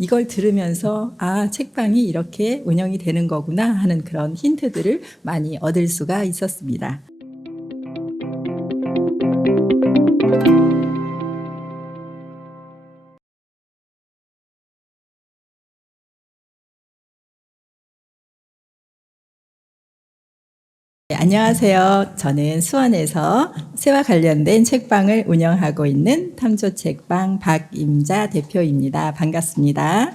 이걸 들으면서 아, 책방이 이렇게 운영이 되는 거구나 하는 그런 힌트들을 많이 얻을 수가 있었습니다. 네, 안녕하세요. 저는 수원에서 새와 관련된 책방을 운영하고 있는 탐조책방 박임자 대표입니다. 반갑습니다.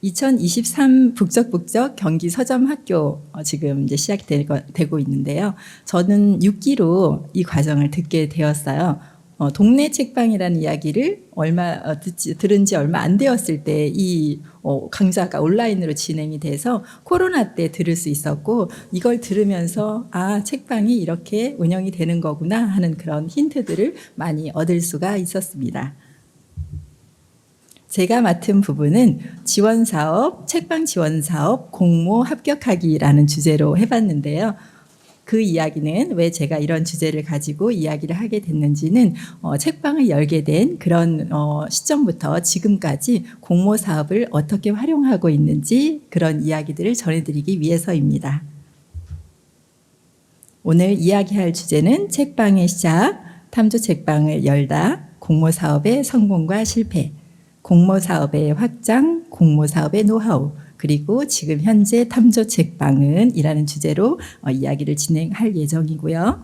2023 북적북적 경기 서점학교 지금 이제 시작되고 있는데요. 저는 6기로 이 과정을 듣게 되었어요. 동네 책방이라는 이야기를 들은 지 얼마 안 되었을 때 이 강좌가 온라인으로 진행이 돼서 코로나 때 들을 수 있었고, 이걸 들으면서 아, 책방이 이렇게 운영이 되는 거구나 하는 그런 힌트들을 많이 얻을 수가 있었습니다. 제가 맡은 부분은 지원사업, 책방 지원사업, 공모 합격하기라는 주제로 해봤는데요. 그 이야기는 왜 제가 이런 주제를 가지고 이야기를 하게 됐는지는 책방을 열게 된 그런 시점부터 지금까지 공모 사업을 어떻게 활용하고 있는지 그런 이야기들을 전해드리기 위해서입니다. 오늘 이야기할 주제는 책방의 시작, 탐조 책방을 열다, 공모 사업의 성공과 실패, 공모 사업의 확장, 공모 사업의 노하우, 그리고 지금 현재 탐조 책방은 이라는 주제로 이야기를 진행할 예정이고요.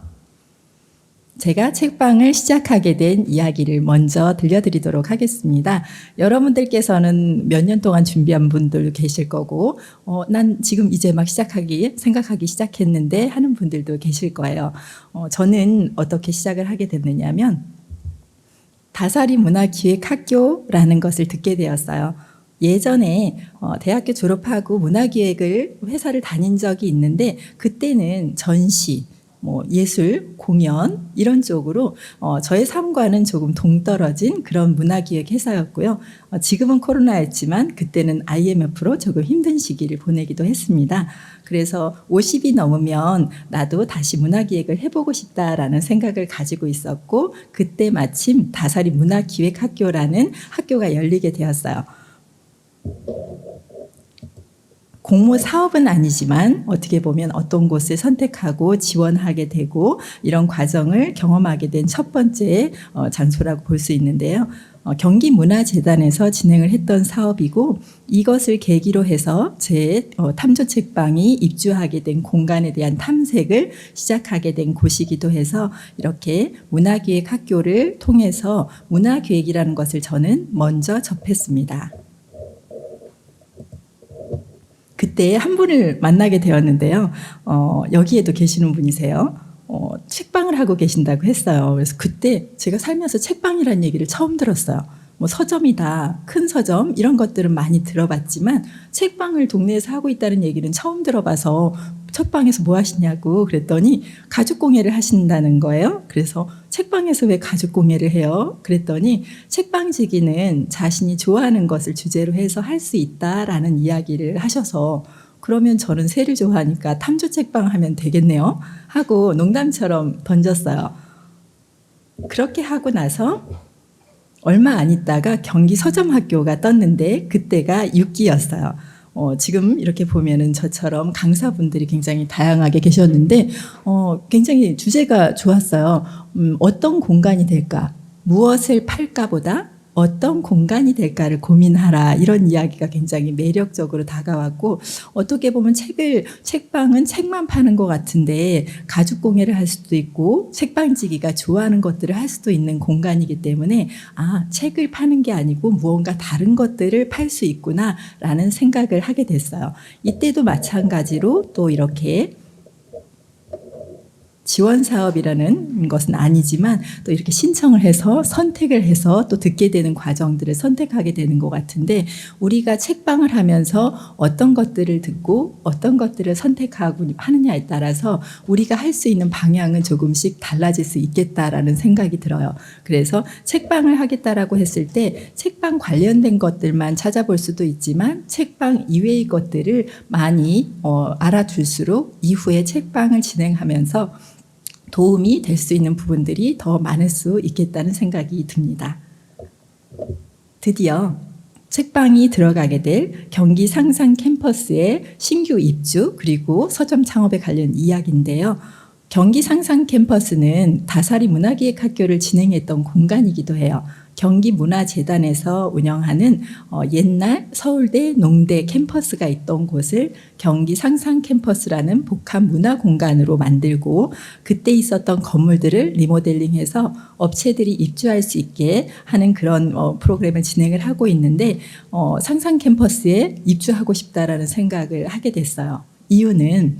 제가 책방을 시작하게 된 이야기를 먼저 들려드리도록 하겠습니다. 여러분들께서는 몇 년 동안 준비한 분들 계실 거고, 난 지금 이제 막 생각하기 시작했는데 하는 분들도 계실 거예요. 저는 어떻게 시작을 하게 됐느냐면, 다사리 문화기획학교라는 것을 듣게 되었어요. 예전에 대학교 졸업하고 문화기획을 회사를 다닌 적이 있는데, 그때는 전시, 예술, 공연 이런 쪽으로 저의 삶과는 조금 동떨어진 그런 문화기획 회사였고요. 지금은 코로나였지만 그때는 IMF로 조금 힘든 시기를 보내기도 했습니다. 그래서 50이 넘으면 나도 다시 문화기획을 해보고 싶다라는 생각을 가지고 있었고, 그때 마침 다사리 문화기획학교라는 학교가 열리게 되었어요. 공모 사업은 아니지만 어떻게 보면 어떤 곳을 선택하고 지원하게 되고 이런 과정을 경험하게 된 첫 번째 장소라고 볼 수 있는데요. 경기문화재단에서 진행을 했던 사업이고, 이것을 계기로 해서 제 탐조 책방이 입주하게 된 공간에 대한 탐색을 시작하게 된 곳이기도 해서 이렇게 문화기획 학교를 통해서 문화기획이라는 것을 저는 먼저 접했습니다. 그때 한 분을 만나게 되었는데요. 여기에도 계시는 분이세요. 책방을 하고 계신다고 했어요. 그래서 그때 제가 살면서 책방이라는 얘기를 처음 들었어요. 서점이다, 큰 서점 이런 것들은 많이 들어봤지만 책방을 동네에서 하고 있다는 얘기는 처음 들어봐서 책방에서 뭐 하시냐고 그랬더니 가죽공예를 하신다는 거예요. 그래서 책방에서 왜 가죽공예를 해요? 그랬더니 책방지기는 자신이 좋아하는 것을 주제로 해서 할 수 있다라는 이야기를 하셔서, 그러면 저는 새를 좋아하니까 탐조 책방 하면 되겠네요 하고 농담처럼 던졌어요. 그렇게 하고 나서 얼마 안 있다가 경기 서점학교가 떴는데 그때가 6기였어요. 지금 이렇게 보면은 저처럼 강사분들이 굉장히 다양하게 계셨는데 굉장히 주제가 좋았어요. 어떤 공간이 될까? 무엇을 팔까보다 어떤 공간이 될까를 고민하라, 이런 이야기가 굉장히 매력적으로 다가왔고, 어떻게 보면 책방은 책만 파는 것 같은데 가죽공예를 할 수도 있고 책방지기가 좋아하는 것들을 할 수도 있는 공간이기 때문에 책을 파는 게 아니고 무언가 다른 것들을 팔 수 있구나 라는 생각을 하게 됐어요. 이때도 마찬가지로 또 이렇게 지원 사업이라는 것은 아니지만 또 이렇게 신청을 해서 선택을 해서 또 듣게 되는 과정들을 선택하게 되는 것 같은데, 우리가 책방을 하면서 어떤 것들을 듣고 어떤 것들을 선택하고 하느냐에 따라서 우리가 할 수 있는 방향은 조금씩 달라질 수 있겠다라는 생각이 들어요. 그래서 책방을 하겠다라고 했을 때 책방 관련된 것들만 찾아볼 수도 있지만 책방 이외의 것들을 많이 알아둘수록 이후에 책방을 진행하면서 도움이 될 수 있는 부분들이 더 많을 수 있겠다는 생각이 듭니다. 드디어 책방이 들어가게 될 경기 상상 캠퍼스의 신규 입주 그리고 서점 창업에 관련 이야기인데요. 경기 상상 캠퍼스는 다사리 문화기획학교를 진행했던 공간이기도 해요. 경기문화재단에서 운영하는 옛날 서울대 농대 캠퍼스가 있던 곳을 경기 상상 캠퍼스라는 복합 문화 공간으로 만들고 그때 있었던 건물들을 리모델링해서 업체들이 입주할 수 있게 하는 그런 프로그램을 진행을 하고 있는데 상상 캠퍼스에 입주하고 싶다라는 생각을 하게 됐어요. 이유는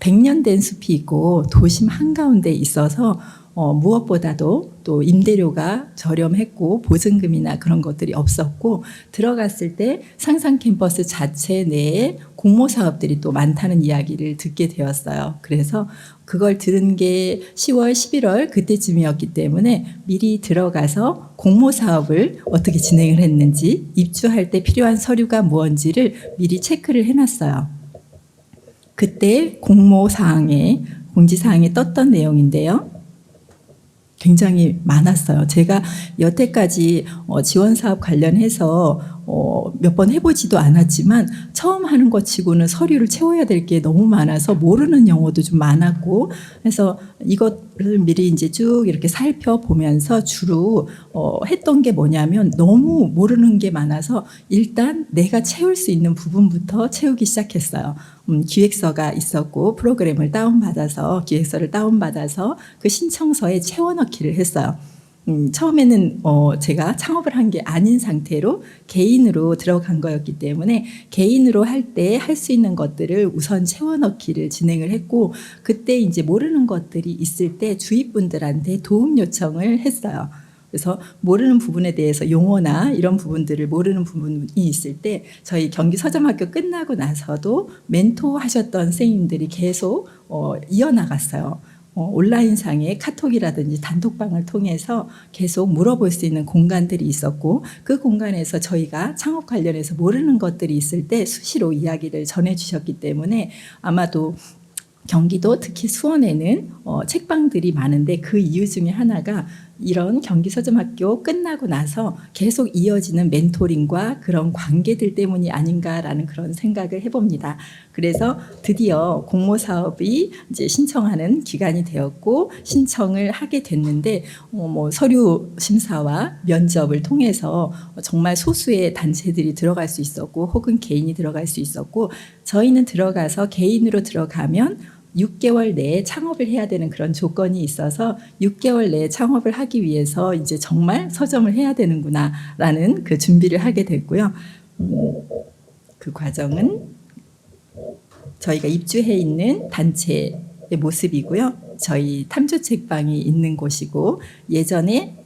100년 된 숲이 있고 도심 한가운데 있어서 무엇보다도 또 임대료가 저렴했고 보증금이나 그런 것들이 없었고 들어갔을 때 상상 캠퍼스 자체 내에 공모 사업들이 또 많다는 이야기를 듣게 되었어요. 그래서 그걸 들은 게 10월, 11월 그때쯤이었기 때문에 미리 들어가서 공모 사업을 어떻게 진행을 했는지 입주할 때 필요한 서류가 무엇인지를 미리 체크를 해놨어요. 그때 공모사항에 공지사항에 떴던 내용인데요. 굉장히 많았어요. 제가 여태까지 지원사업 관련해서 몇 번 해보지도 않았지만 처음 하는 것 치고는 서류를 채워야 될 게 너무 많아서 모르는 용어도 좀 많았고 그래서 이것을 미리 이제 쭉 이렇게 살펴보면서 주로 했던 게 뭐냐면 너무 모르는 게 많아서 일단 내가 채울 수 있는 부분부터 채우기 시작했어요. 기획서가 있었고 프로그램을 다운받아서 기획서를 다운받아서 그 신청서에 채워넣기를 했어요. 처음에는 제가 창업을 한 게 아닌 상태로 개인으로 들어간 거였기 때문에 개인으로 할 때 할 수 있는 것들을 우선 채워넣기를 진행을 했고 그때 이제 모르는 것들이 있을 때 주위 분들한테 도움 요청을 했어요. 그래서 모르는 부분에 대해서 용어나 이런 부분들을 모르는 부분이 있을 때 저희 경기 서점학교 끝나고 나서도 멘토 하셨던 선생님들이 계속 이어나갔어요. 온라인상의 카톡이라든지 단톡방을 통해서 계속 물어볼 수 있는 공간들이 있었고 그 공간에서 저희가 창업 관련해서 모르는 것들이 있을 때 수시로 이야기를 전해주셨기 때문에 아마도 경기도 특히 수원에는 책방들이 많은데 그 이유 중에 하나가 이런 경기 서점학교 끝나고 나서 계속 이어지는 멘토링과 그런 관계들 때문이 아닌가라는 그런 생각을 해봅니다. 그래서 드디어 공모 사업이 이제 신청하는 기간이 되었고 신청을 하게 됐는데 서류 심사와 면접을 통해서 정말 소수의 단체들이 들어갈 수 있었고 혹은 개인이 들어갈 수 있었고 저희는 들어가서 개인으로 들어가면 6개월 내에 창업을 해야 되는 그런 조건이 있어서 6개월 내에 창업을 하기 위해서 이제 정말 서점을 해야 되는구나라는 그 준비를 하게 됐고요. 그 과정은 저희가 입주해 있는 단체의 모습이고요. 저희 탐조책방이 있는 곳이고 예전에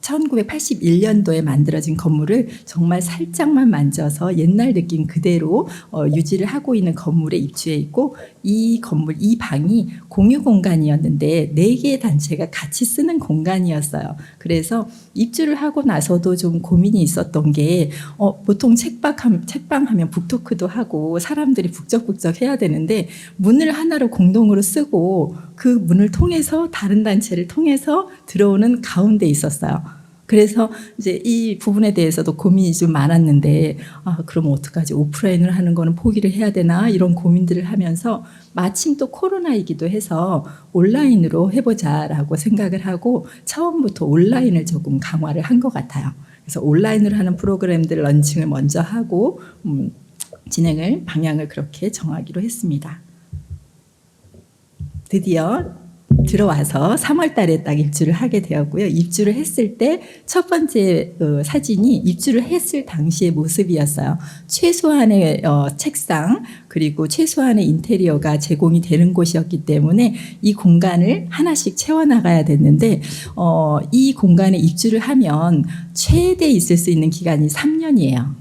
1981년도에 만들어진 건물을 정말 살짝만 만져서 옛날 느낌 그대로 유지를 하고 있는 건물에 입주해 있고 이 건물, 이 방이 공유 공간이었는데 4개의 단체가 같이 쓰는 공간이었어요. 그래서 입주를 하고 나서도 좀 고민이 있었던 게 보통 책방 하면 북토크도 하고 사람들이 북적북적 해야 되는데 문을 하나로 공동으로 쓰고 그 문을 통해서 다른 단체를 통해서 들어오는 가운데 있었어요. 그래서 이제 이 부분에 대해서도 고민이 좀 많았는데 그럼 어떡하지? 오프라인을 하는 거는 포기를 해야 되나? 이런 고민들을 하면서 마침 또 코로나이기도 해서 온라인으로 해보자라고 생각을 하고 처음부터 온라인을 조금 강화를 한 것 같아요. 그래서 온라인으로 하는 프로그램들 런칭을 먼저 하고 진행을 방향을 그렇게 정하기로 했습니다. 드디어 들어와서 3월 달에 딱 입주를 하게 되었고요. 입주를 했을 때 첫 번째 사진이 입주를 했을 당시의 모습이었어요. 최소한의 책상 그리고 최소한의 인테리어가 제공이 되는 곳이었기 때문에 이 공간을 하나씩 채워나가야 됐는데 이 공간에 입주를 하면 최대 있을 수 있는 기간이 3년이에요.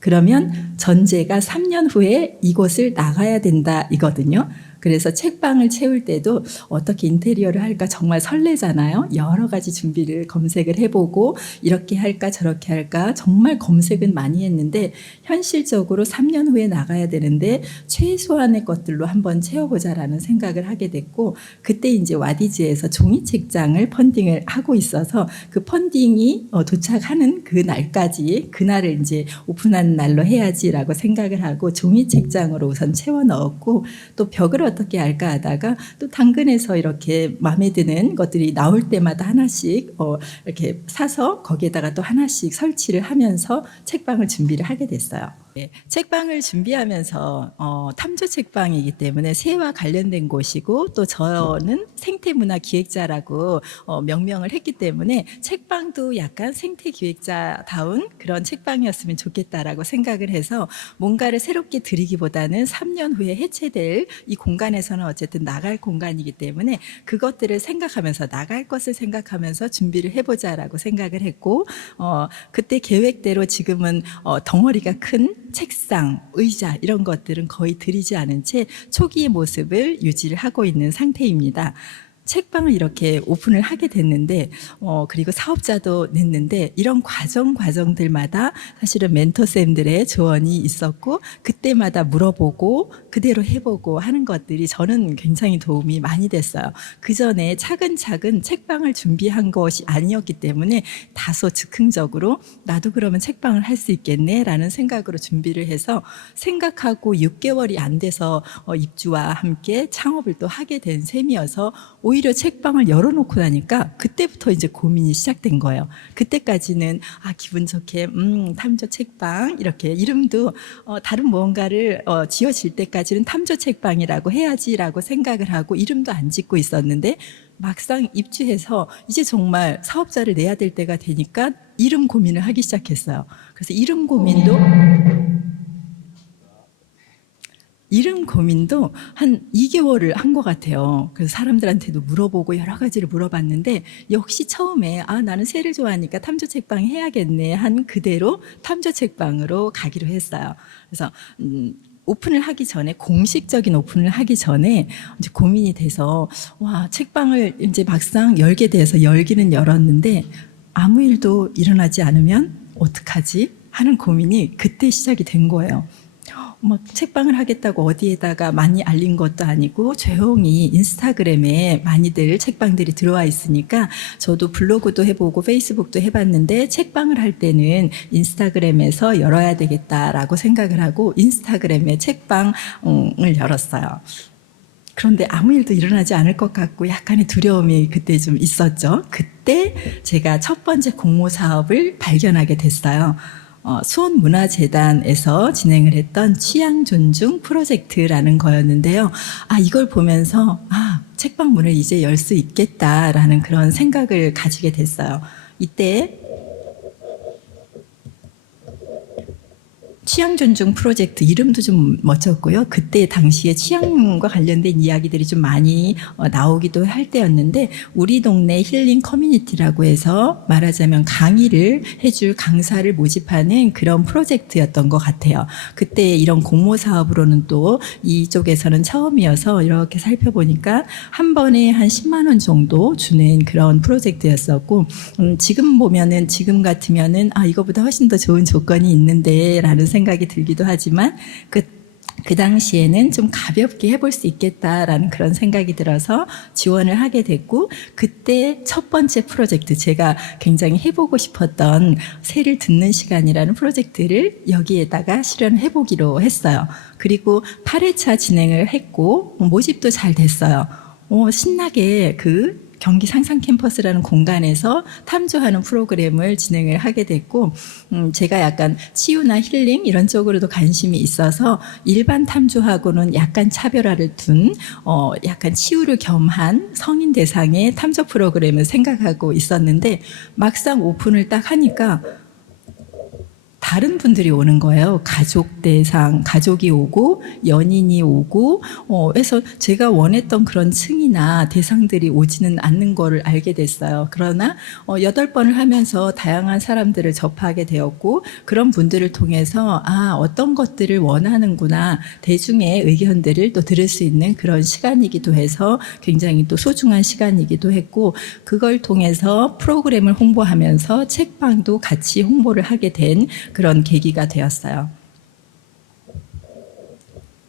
그러면 전제가 3년 후에 이곳을 나가야 된다 이거든요. 그래서 책방을 채울 때도 어떻게 인테리어를 할까 정말 설레잖아요. 여러 가지 준비를 검색을 해보고 이렇게 할까 저렇게 할까 정말 검색은 많이 했는데 현실적으로 3년 후에 나가야 되는데 최소한의 것들로 한번 채워보자라는 생각을 하게 됐고 그때 이제 와디즈에서 종이 책장을 펀딩을 하고 있어서 그 펀딩이 도착하는 그 날까지 그날을 이제 오픈하는 날로 해야지라고 생각을 하고 종이 책장으로 우선 채워 넣었고 또 벽을 어떻게 할까 하다가 또 당근에서 이렇게 마음에 드는 것들이 나올 때마다 하나씩 이렇게 사서 거기에다가 또 하나씩 설치를 하면서 책방을 준비를 하게 됐어요. 네, 책방을 준비하면서 탐조 책방이기 때문에 새와 관련된 곳이고 또 저는 생태문화 기획자라고 명명을 했기 때문에 책방도 약간 생태기획자다운 그런 책방이었으면 좋겠다라고 생각을 해서 뭔가를 새롭게 드리기보다는 3년 후에 해체될 이 공간에서는 어쨌든 나갈 공간이기 때문에 그것들을 생각하면서 나갈 것을 생각하면서 준비를 해보자라고 생각을 했고 그때 계획대로 지금은 덩어리가 큰 책상, 의자 이런 것들은 거의 들이지 않은 채 초기의 모습을 유지를 하고 있는 상태입니다. 책방을 이렇게 오픈을 하게 됐는데 그리고 사업자도 냈는데 이런 과정들마다 사실은 멘토쌤들의 조언이 있었고 그때마다 물어보고 그대로 해보고 하는 것들이 저는 굉장히 도움이 많이 됐어요. 그 전에 차근차근 책방을 준비한 것이 아니었기 때문에 다소 즉흥적으로 나도 그러면 책방을 할 수 있겠네 라는 생각으로 준비를 해서 생각하고 6개월이 안 돼서 입주와 함께 창업을 또 하게 된 셈이어서 오히려 책방을 열어놓고 나니까 그때부터 이제 고민이 시작된 거예요. 그때까지는 기분 좋게 탐조 책방 이렇게 이름도 다른 무언가를 지어질 때까지는 탐조 책방이라고 해야지라고 생각을 하고 이름도 안 짓고 있었는데 막상 입주해서 이제 정말 사업자를 내야 될 때가 되니까 이름 고민을 하기 시작했어요. 그래서 이름 고민도 한 2개월을 한 것 같아요. 그래서 사람들한테도 물어보고 여러 가지를 물어봤는데 역시 처음에 나는 새를 좋아하니까 탐조 책방 해야겠네 한 그대로 탐조 책방으로 가기로 했어요. 그래서 오픈을 하기 전에 공식적인 오픈을 하기 전에 이제 고민이 돼서 책방을 이제 막상 열게 돼서 열기는 열었는데 아무 일도 일어나지 않으면 어떡하지 하는 고민이 그때 시작이 된 거예요. 책방을 하겠다고 어디에다가 많이 알린 것도 아니고 조용히 인스타그램에 많이들 책방들이 들어와 있으니까 저도 블로그도 해보고 페이스북도 해봤는데 책방을 할 때는 인스타그램에서 열어야 되겠다라고 생각을 하고 인스타그램에 책방을 열었어요. 그런데 아무 일도 일어나지 않을 것 같고 약간의 두려움이 그때 좀 있었죠. 그때 제가 첫 번째 공모 사업을 발견하게 됐어요. 수원문화재단에서 진행을 했던 취향 존중 프로젝트라는 거였는데요. 이걸 보면서 책방 문을 이제 열 수 있겠다라는 그런 생각을 가지게 됐어요. 이때 취향 존중 프로젝트 이름도 좀 멋졌고요. 그때 당시에 취향과 관련된 이야기들이 좀 많이 나오기도 할 때였는데 우리 동네 힐링 커뮤니티라고 해서 말하자면 강의를 해줄 강사를 모집하는 그런 프로젝트였던 것 같아요. 그때 이런 공모 사업으로는 또 이쪽에서는 처음이어서 이렇게 살펴보니까 한 번에 한 10만 원 정도 주는 그런 프로젝트였었고 지금 같으면은 이거보다 훨씬 더 좋은 조건이 있는데 라는 생각이 들기도 하지만 그 당시에는 좀 가볍게 해볼 수 있겠다라는 그런 생각이 들어서 지원을 하게 됐고 그때 첫 번째 프로젝트 제가 굉장히 해보고 싶었던 새를 듣는 시간이라는 프로젝트를 여기에다가 실현해 보기로 했어요. 그리고 8회차 진행을 했고 모집도 잘 됐어요. 신나게 경기 상상 캠퍼스라는 공간에서 탐조하는 프로그램을 진행을 하게 됐고 제가 약간 치유나 힐링 이런 쪽으로도 관심이 있어서 일반 탐조하고는 약간 차별화를 둔 약간 치유를 겸한 성인 대상의 탐조 프로그램을 생각하고 있었는데 막상 오픈을 딱 하니까 다른 분들이 오는 거예요. 가족 대상, 가족이 오고 연인이 오고 해서 제가 원했던 그런 층이나 대상들이 오지는 않는 거를 알게 됐어요. 그러나 8번을 하면서 다양한 사람들을 접하게 되었고 그런 분들을 통해서 어떤 것들을 원하는구나, 대중의 의견들을 또 들을 수 있는 그런 시간이기도 해서 굉장히 또 소중한 시간이기도 했고, 그걸 통해서 프로그램을 홍보하면서 책방도 같이 홍보를 하게 된 그런 계기가 되었어요.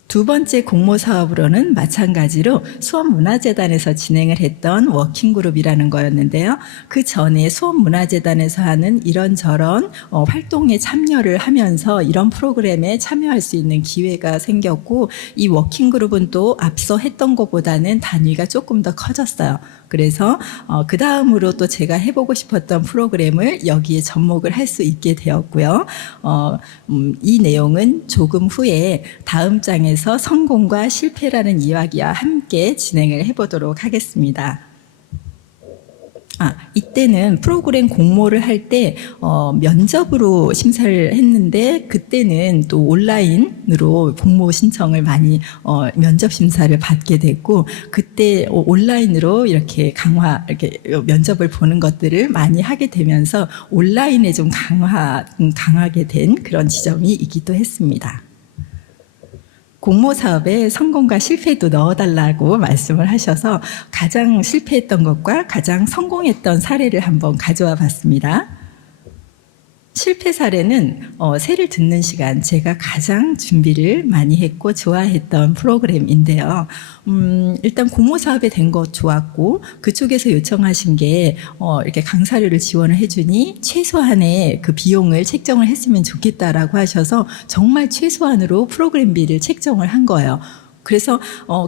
두 번째 공모 사업으로는 마찬가지로 수원문화재단에서 진행을 했던 워킹그룹이라는 거였는데요. 그 전에 수원문화재단에서 하는 이런저런 활동에 참여를 하면서 이런 프로그램에 참여할 수 있는 기회가 생겼고, 이 워킹그룹은 또 앞서 했던 것보다는 단위가 조금 더 커졌어요. 그래서 그 다음으로 또 제가 해보고 싶었던 프로그램을 여기에 접목을 할 수 있게 되었고요. 이 내용은 조금 후에 다음 장에서 성공과 실패라는 이야기와 함께 진행을 해보도록 하겠습니다. 이때는 프로그램 공모를 할 때 면접으로 심사를 했는데, 그때는 또 온라인으로 공모 신청을 많이 면접 심사를 받게 됐고, 그때 온라인으로 이렇게 이렇게 면접을 보는 것들을 많이 하게 되면서 온라인에 좀 강하게 된 그런 지점이 있기도 했습니다. 공모 사업에 성공과 실패도 넣어달라고 말씀을 하셔서 가장 실패했던 것과 가장 성공했던 사례를 한번 가져와 봤습니다. 실패 사례는 새를 듣는 시간, 제가 가장 준비를 많이 했고 좋아했던 프로그램인데요. 일단 공모 사업에 된 것 좋았고, 그쪽에서 요청하신 게 이렇게 강사료를 지원을 해주니 최소한의 그 비용을 책정을 했으면 좋겠다라고 하셔서 정말 최소한으로 프로그램비를 책정을 한 거예요. 그래서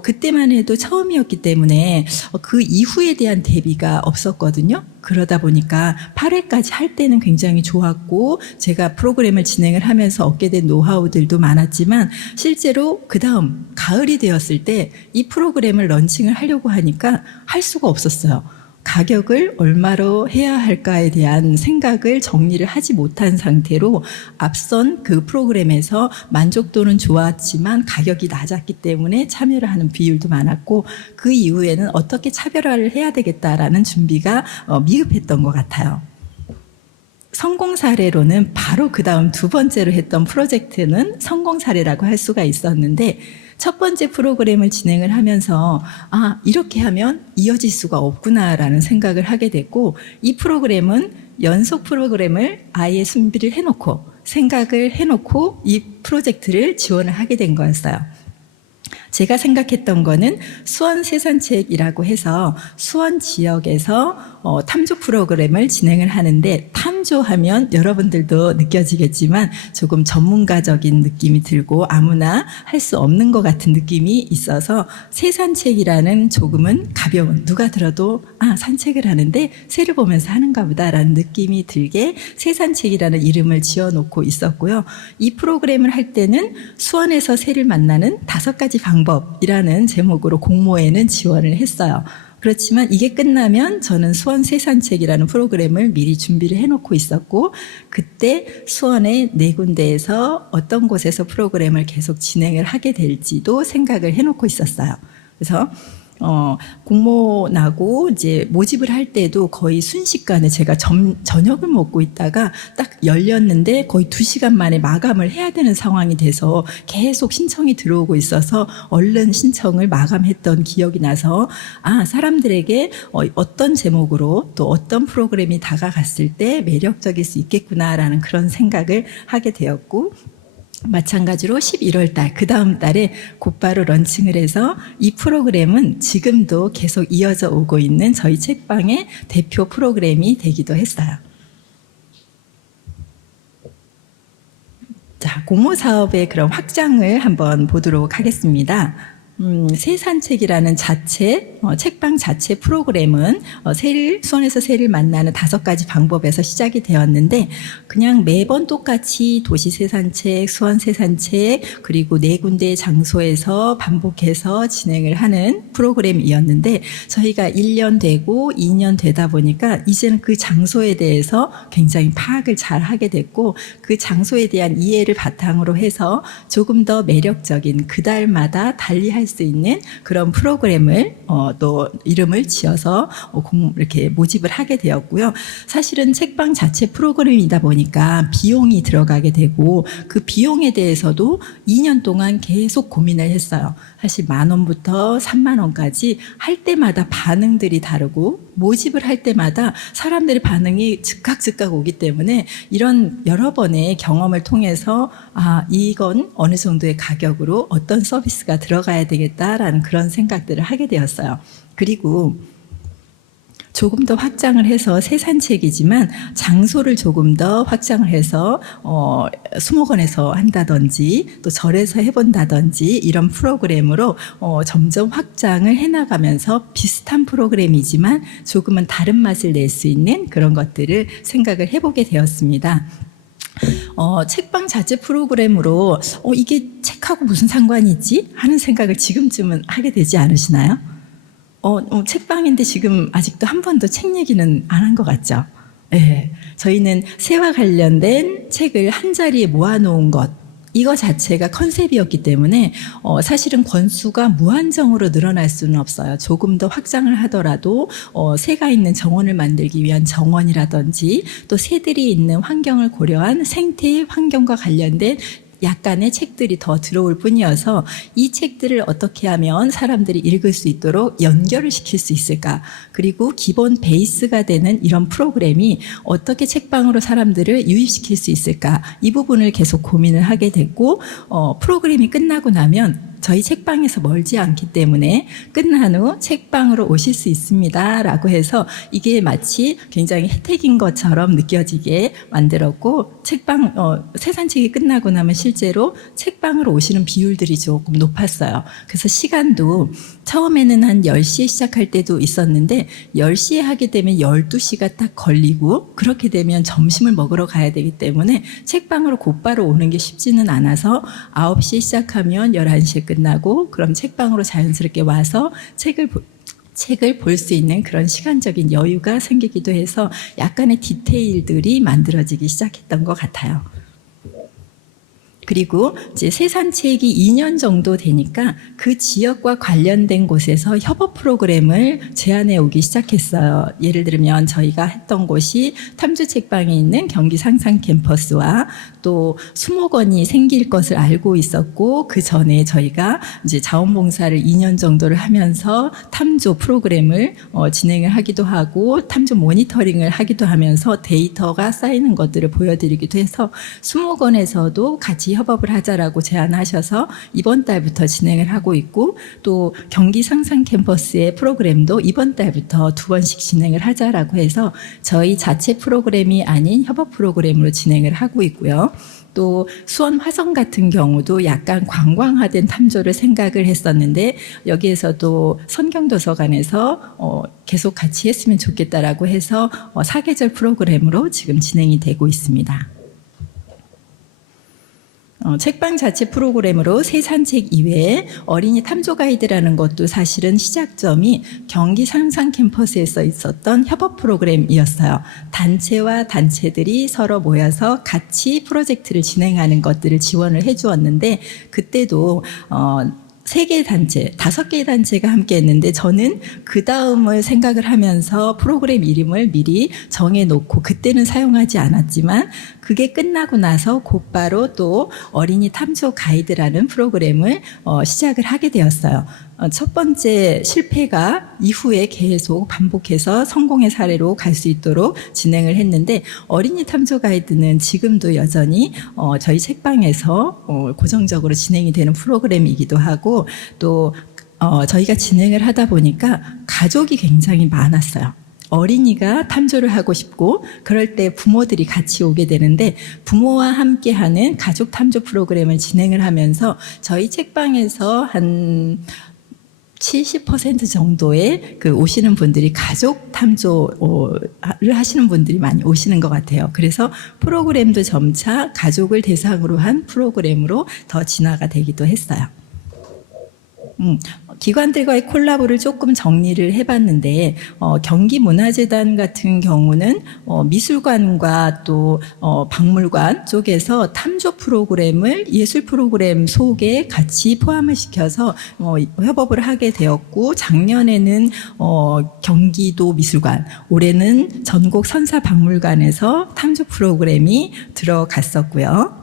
그때만 해도 처음이었기 때문에 그 이후에 대한 대비가 없었거든요. 그러다 보니까 8회까지 할 때는 굉장히 좋았고, 제가 프로그램을 진행을 하면서 얻게 된 노하우들도 많았지만, 실제로 그 다음 가을이 되었을 때 이 프로그램을 런칭을 하려고 하니까 할 수가 없었어요. 가격을 얼마로 해야 할까에 대한 생각을 정리를 하지 못한 상태로 앞선 그 프로그램에서 만족도는 좋았지만 가격이 낮았기 때문에 참여를 하는 비율도 많았고, 그 이후에는 어떻게 차별화를 해야 되겠다라는 준비가 미흡했던 것 같아요. 성공 사례로는 바로 그 다음 두 번째로 했던 프로젝트는 성공 사례라고 할 수가 있었는데, 첫 번째 프로그램을 진행을 하면서 이렇게 하면 이어질 수가 없구나라는 생각을 하게 됐고, 이 프로그램은 연속 프로그램을 아예 준비를 해놓고 생각을 해놓고 이 프로젝트를 지원을 하게 된 거였어요. 제가 생각했던 거는 수원 세산책이라고 해서 수원 지역에서 탐조 프로그램을 진행을 하는데, 탐조하면 여러분들도 느껴지겠지만 조금 전문가적인 느낌이 들고 아무나 할 수 없는 것 같은 느낌이 있어서, 세산책이라는 조금은 가벼운, 누가 들어도 산책을 하는데 새를 보면서 하는가 보다라는 느낌이 들게 세산책이라는 이름을 지어놓고 있었고요. 이 프로그램을 할 때는 수원에서 새를 만나는 5가지 방법이라는 제목으로 공모에는 지원을 했어요. 그렇지만 이게 끝나면 저는 수원 새산책이라는 프로그램을 미리 준비를 해놓고 있었고, 그때 수원의 4군데에서 어떤 곳에서 프로그램을 계속 진행을 하게 될지도 생각을 해놓고 있었어요. 그래서 공모 나고 이제 모집을 할 때도 거의 순식간에 제가 저녁을 먹고 있다가 딱 열렸는데 거의 2시간 만에 마감을 해야 되는 상황이 돼서 계속 신청이 들어오고 있어서 얼른 신청을 마감했던 기억이 나서, 사람들에게 어떤 제목으로 또 어떤 프로그램이 다가갔을 때 매력적일 수 있겠구나라는 그런 생각을 하게 되었고, 마찬가지로 11월 달, 그 다음 달에 곧바로 런칭을 해서 이 프로그램은 지금도 계속 이어져 오고 있는 저희 책방의 대표 프로그램이 되기도 했어요. 자, 공모 사업의 그런 확장을 한번 보도록 하겠습니다. 새산책이라는 자체 책방 자체 프로그램은 수원에서 새를 만나는 5가지 방법에서 시작이 되었는데 그냥 매번 똑같이 도시 새산책, 수원 새산책 그리고 4군데의 장소에서 반복해서 진행을 하는 프로그램이었는데 저희가 1년 되고 2년 되다 보니까 이제는 그 장소에 대해서 굉장히 파악을 잘 하게 됐고 그 장소에 대한 이해를 바탕으로 해서 조금 더 매력적인 그 달마다 달리 할 수 있는 그런 프로그램을 또 이름을 지어서 이렇게 모집을 하게 되었고요. 사실은 책방 자체 프로그램이다 보니까 비용이 들어가게 되고 그 비용에 대해서도 2년 동안 계속 고민을 했어요. 사실 10,000원부터 30,000원까지 할 때마다 반응들이 다르고 모집을 할 때마다 사람들의 반응이 즉각 오기 때문에 이런 여러 번의 경험을 통해서 이건 어느 정도의 가격으로 어떤 서비스가 들어가야 되겠다라는 그런 생각들을 하게 되었어요. 그리고 조금 더 확장을 해서 새산책이지만 장소를 조금 더 확장을 해서 수목원에서 한다든지 또 절에서 해본다든지 이런 프로그램으로 점점 확장을 해나가면서 비슷한 프로그램이지만 조금은 다른 맛을 낼 수 있는 그런 것들을 생각을 해보게 되었습니다. 책방 자체 프로그램으로 이게 책하고 무슨 상관이 있지? 하는 생각을 지금쯤은 하게 되지 않으시나요? 책방인데 지금 아직도 한 번도 책 얘기는 안 한 것 같죠? 네. 저희는 새와 관련된 책을 한 자리에 모아놓은 것, 이거 자체가 컨셉이었기 때문에 사실은 권수가 무한정으로 늘어날 수는 없어요. 조금 더 확장을 하더라도 새가 있는 정원을 만들기 위한 정원이라든지 또 새들이 있는 환경을 고려한 생태 환경과 관련된 약간의 책들이 더 들어올 뿐이어서 이 책들을 어떻게 하면 사람들이 읽을 수 있도록 연결을 시킬 수 있을까? 그리고 기본 베이스가 되는 이런 프로그램이 어떻게 책방으로 사람들을 유입시킬 수 있을까? 이 부분을 계속 고민을 하게 됐고 프로그램이 끝나고 나면 저희 책방에서 멀지 않기 때문에 끝난 후 책방으로 오실 수 있습니다 라고 해서 이게 마치 굉장히 혜택인 것처럼 느껴지게 만들었고 책방 새산책이 끝나고 나면 실제로 책방으로 오시는 비율들이 조금 높았어요. 그래서 시간도 처음에는 한 10시에 시작할 때도 있었는데 10시에 하게 되면 12시가 딱 걸리고 그렇게 되면 점심을 먹으러 가야 되기 때문에 책방으로 곧바로 오는 게 쉽지는 않아서 9시에 시작하면 11시에 끝나고 그럼 책방으로 자연스럽게 와서 책을 볼 수 있는 그런 시간적인 여유가 생기기도 해서 약간의 디테일들이 만들어지기 시작했던 것 같아요. 그리고 이제 새산책이 2년 정도 되니까 그 지역과 관련된 곳에서 협업 프로그램을 제안해 오기 시작했어요. 예를 들면 저희가 했던 곳이 탐주책방에 있는 경기 상산 캠퍼스와 또 수목원이 생길 것을 알고 있었고 그 전에 저희가 이제 자원봉사를 2년 정도를 하면서 탐조 프로그램을 진행을 하기도 하고 탐조 모니터링을 하기도 하면서 데이터가 쌓이는 것들을 보여드리기도 해서 수목원에서도 같이 협업을 하자라고 제안하셔서 이번 달부터 진행을 하고 있고 또 경기 상산 캠퍼스의 프로그램도 이번 달부터 2번씩 진행을 하자라고 해서 저희 자체 프로그램이 아닌 협업 프로그램으로 진행을 하고 있고요. 또 수원 화성 같은 경우도 약간 관광화된 탐조를 생각을 했었는데 여기에서도 선경도서관에서 계속 같이 했으면 좋겠다라고 해서 사계절 프로그램으로 지금 진행이 되고 있습니다. 책방 자체 프로그램으로 새산책 이외에 어린이 탐조 가이드라는 것도 사실은 시작점이 경기 상산 캠퍼스에서 있었던 협업 프로그램이었어요. 단체와 단체들이 서로 모여서 같이 프로젝트를 진행하는 것들을 지원을 해주었는데 그때도 3개의 단체, 5개의 단체가 함께 했는데 저는 그 다음을 생각을 하면서 프로그램 이름을 미리 정해놓고 그때는 사용하지 않았지만 그게 끝나고 나서 곧바로 또 어린이 탐조 가이드라는 프로그램을 시작을 하게 되었어요. 첫 번째 실패가 이후에 계속 반복해서 성공의 사례로 갈 수 있도록 진행을 했는데 어린이 탐조 가이드는 지금도 여전히 저희 책방에서 고정적으로 진행이 되는 프로그램이기도 하고 또 저희가 진행을 하다 보니까 가족이 굉장히 많았어요. 어린이가 탐조를 하고 싶고 그럴 때 부모들이 같이 오게 되는데 부모와 함께하는 가족 탐조 프로그램을 진행을 하면서 저희 책방에서 한 70% 정도의 그 오시는 분들이 가족 탐조를 하시는 분들이 많이 오시는 것 같아요. 그래서 프로그램도 점차 가족을 대상으로 한 프로그램으로 더 진화가 되기도 했어요. 기관들과의 콜라보를 조금 정리를 해봤는데 경기문화재단 같은 경우는 미술관과 또 박물관 쪽에서 탐조 프로그램을 예술 프로그램 속에 같이 포함을 시켜서 협업을 하게 되었고 작년에는 경기도 미술관, 올해는 전국 선사박물관에서 탐조 프로그램이 들어갔었고요.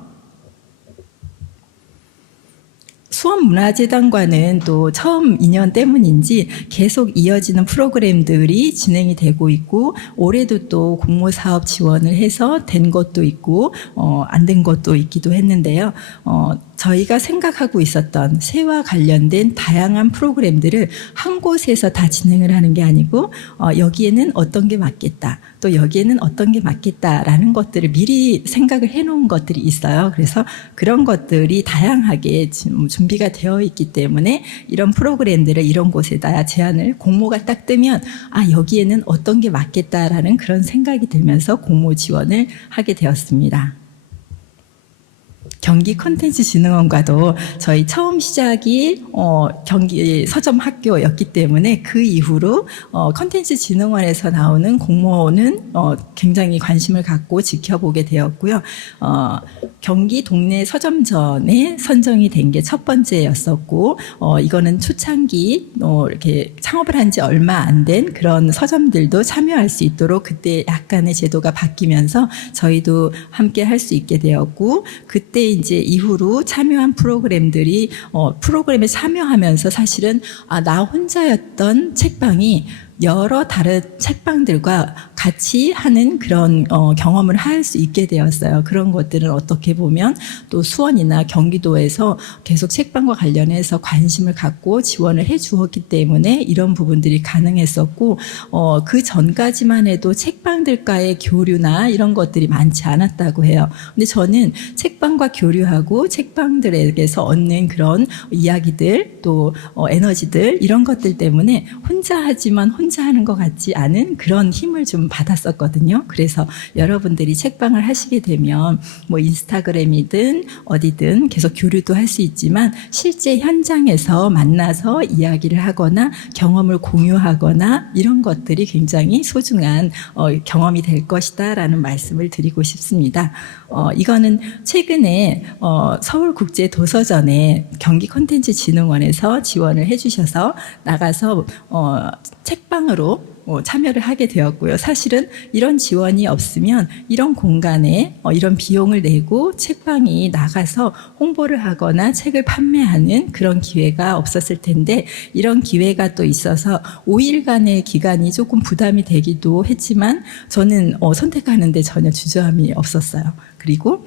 수원문화재단과는 또 처음 인연 때문인지 계속 이어지는 프로그램들이 진행이 되고 있고 올해도 또 공모사업 지원을 해서 된 것도 있고 안 된 것도 있기도 했는데요. 저희가 생각하고 있었던 새와 관련된 다양한 프로그램들을 한 곳에서 다 진행을 하는 게 아니고 여기에는 어떤 게 맞겠다, 또 여기에는 어떤 게 맞겠다라는 것들을 미리 생각을 해놓은 것들이 있어요. 그래서 그런 것들이 다양하게 준비가 되어 있기 때문에 이런 프로그램들을 이런 곳에다 제안을 공모가 딱 뜨면 여기에는 어떤 게 맞겠다라는 그런 생각이 들면서 공모 지원을 하게 되었습니다. 경기 콘텐츠진흥원과도 저희 처음 시작이 경기 서점학교였기 때문에 그 이후로 콘텐츠진흥원에서 나오는 공모는 굉장히 관심을 갖고 지켜보게 되었고요. 경기 동네 서점전에 선정이 된 게 첫 번째였었고 이거는 초창기 이렇게 창업을 한 지 얼마 안 된 그런 서점들도 참여할 수 있도록 그때 약간의 제도가 바뀌면서 저희도 함께 할 수 있게 되었고 그때 이제 이후로 참여한 프로그램들이 프로그램에 참여하면서 사실은 나 혼자였던 책방이 여러 다른 책방들과 같이 하는 그런 경험을 할 수 있게 되었어요. 그런 것들은 어떻게 보면 또 수원이나 경기도에서 계속 책방과 관련해서 관심을 갖고 지원을 해 주었기 때문에 이런 부분들이 가능했었고 그 전까지만 해도 책방들과의 교류나 이런 것들이 많지 않았다고 해요. 근데 저는 책방과 교류하고 책방들에게서 얻는 그런 이야기들 또 에너지들 이런 것들 때문에 혼자 하지만 혼자 하는 것 같지 않은 그런 힘을 좀 받았었거든요. 그래서 여러분들이 책방을 하시게 되면 뭐 인스타그램이든 어디든 계속 교류도 할 수 있지만 실제 현장에서 만나서 이야기를 하거나 경험을 공유하거나 이런 것들이 굉장히 소중한 경험이 될 것이다 라는 말씀을 드리고 싶습니다. 이거는 최근에 서울국제도서전에 경기콘텐츠진흥원에서 지원을 해주셔서 나가서 책방으로 참여를 하게 되었고요. 사실은 이런 지원이 없으면 이런 공간에 이런 비용을 내고 책방이 나가서 홍보를 하거나 책을 판매하는 그런 기회가 없었을 텐데 이런 기회가 또 있어서 5일간의 기간이 조금 부담이 되기도 했지만 저는 선택하는데 전혀 주저함이 없었어요. 그리고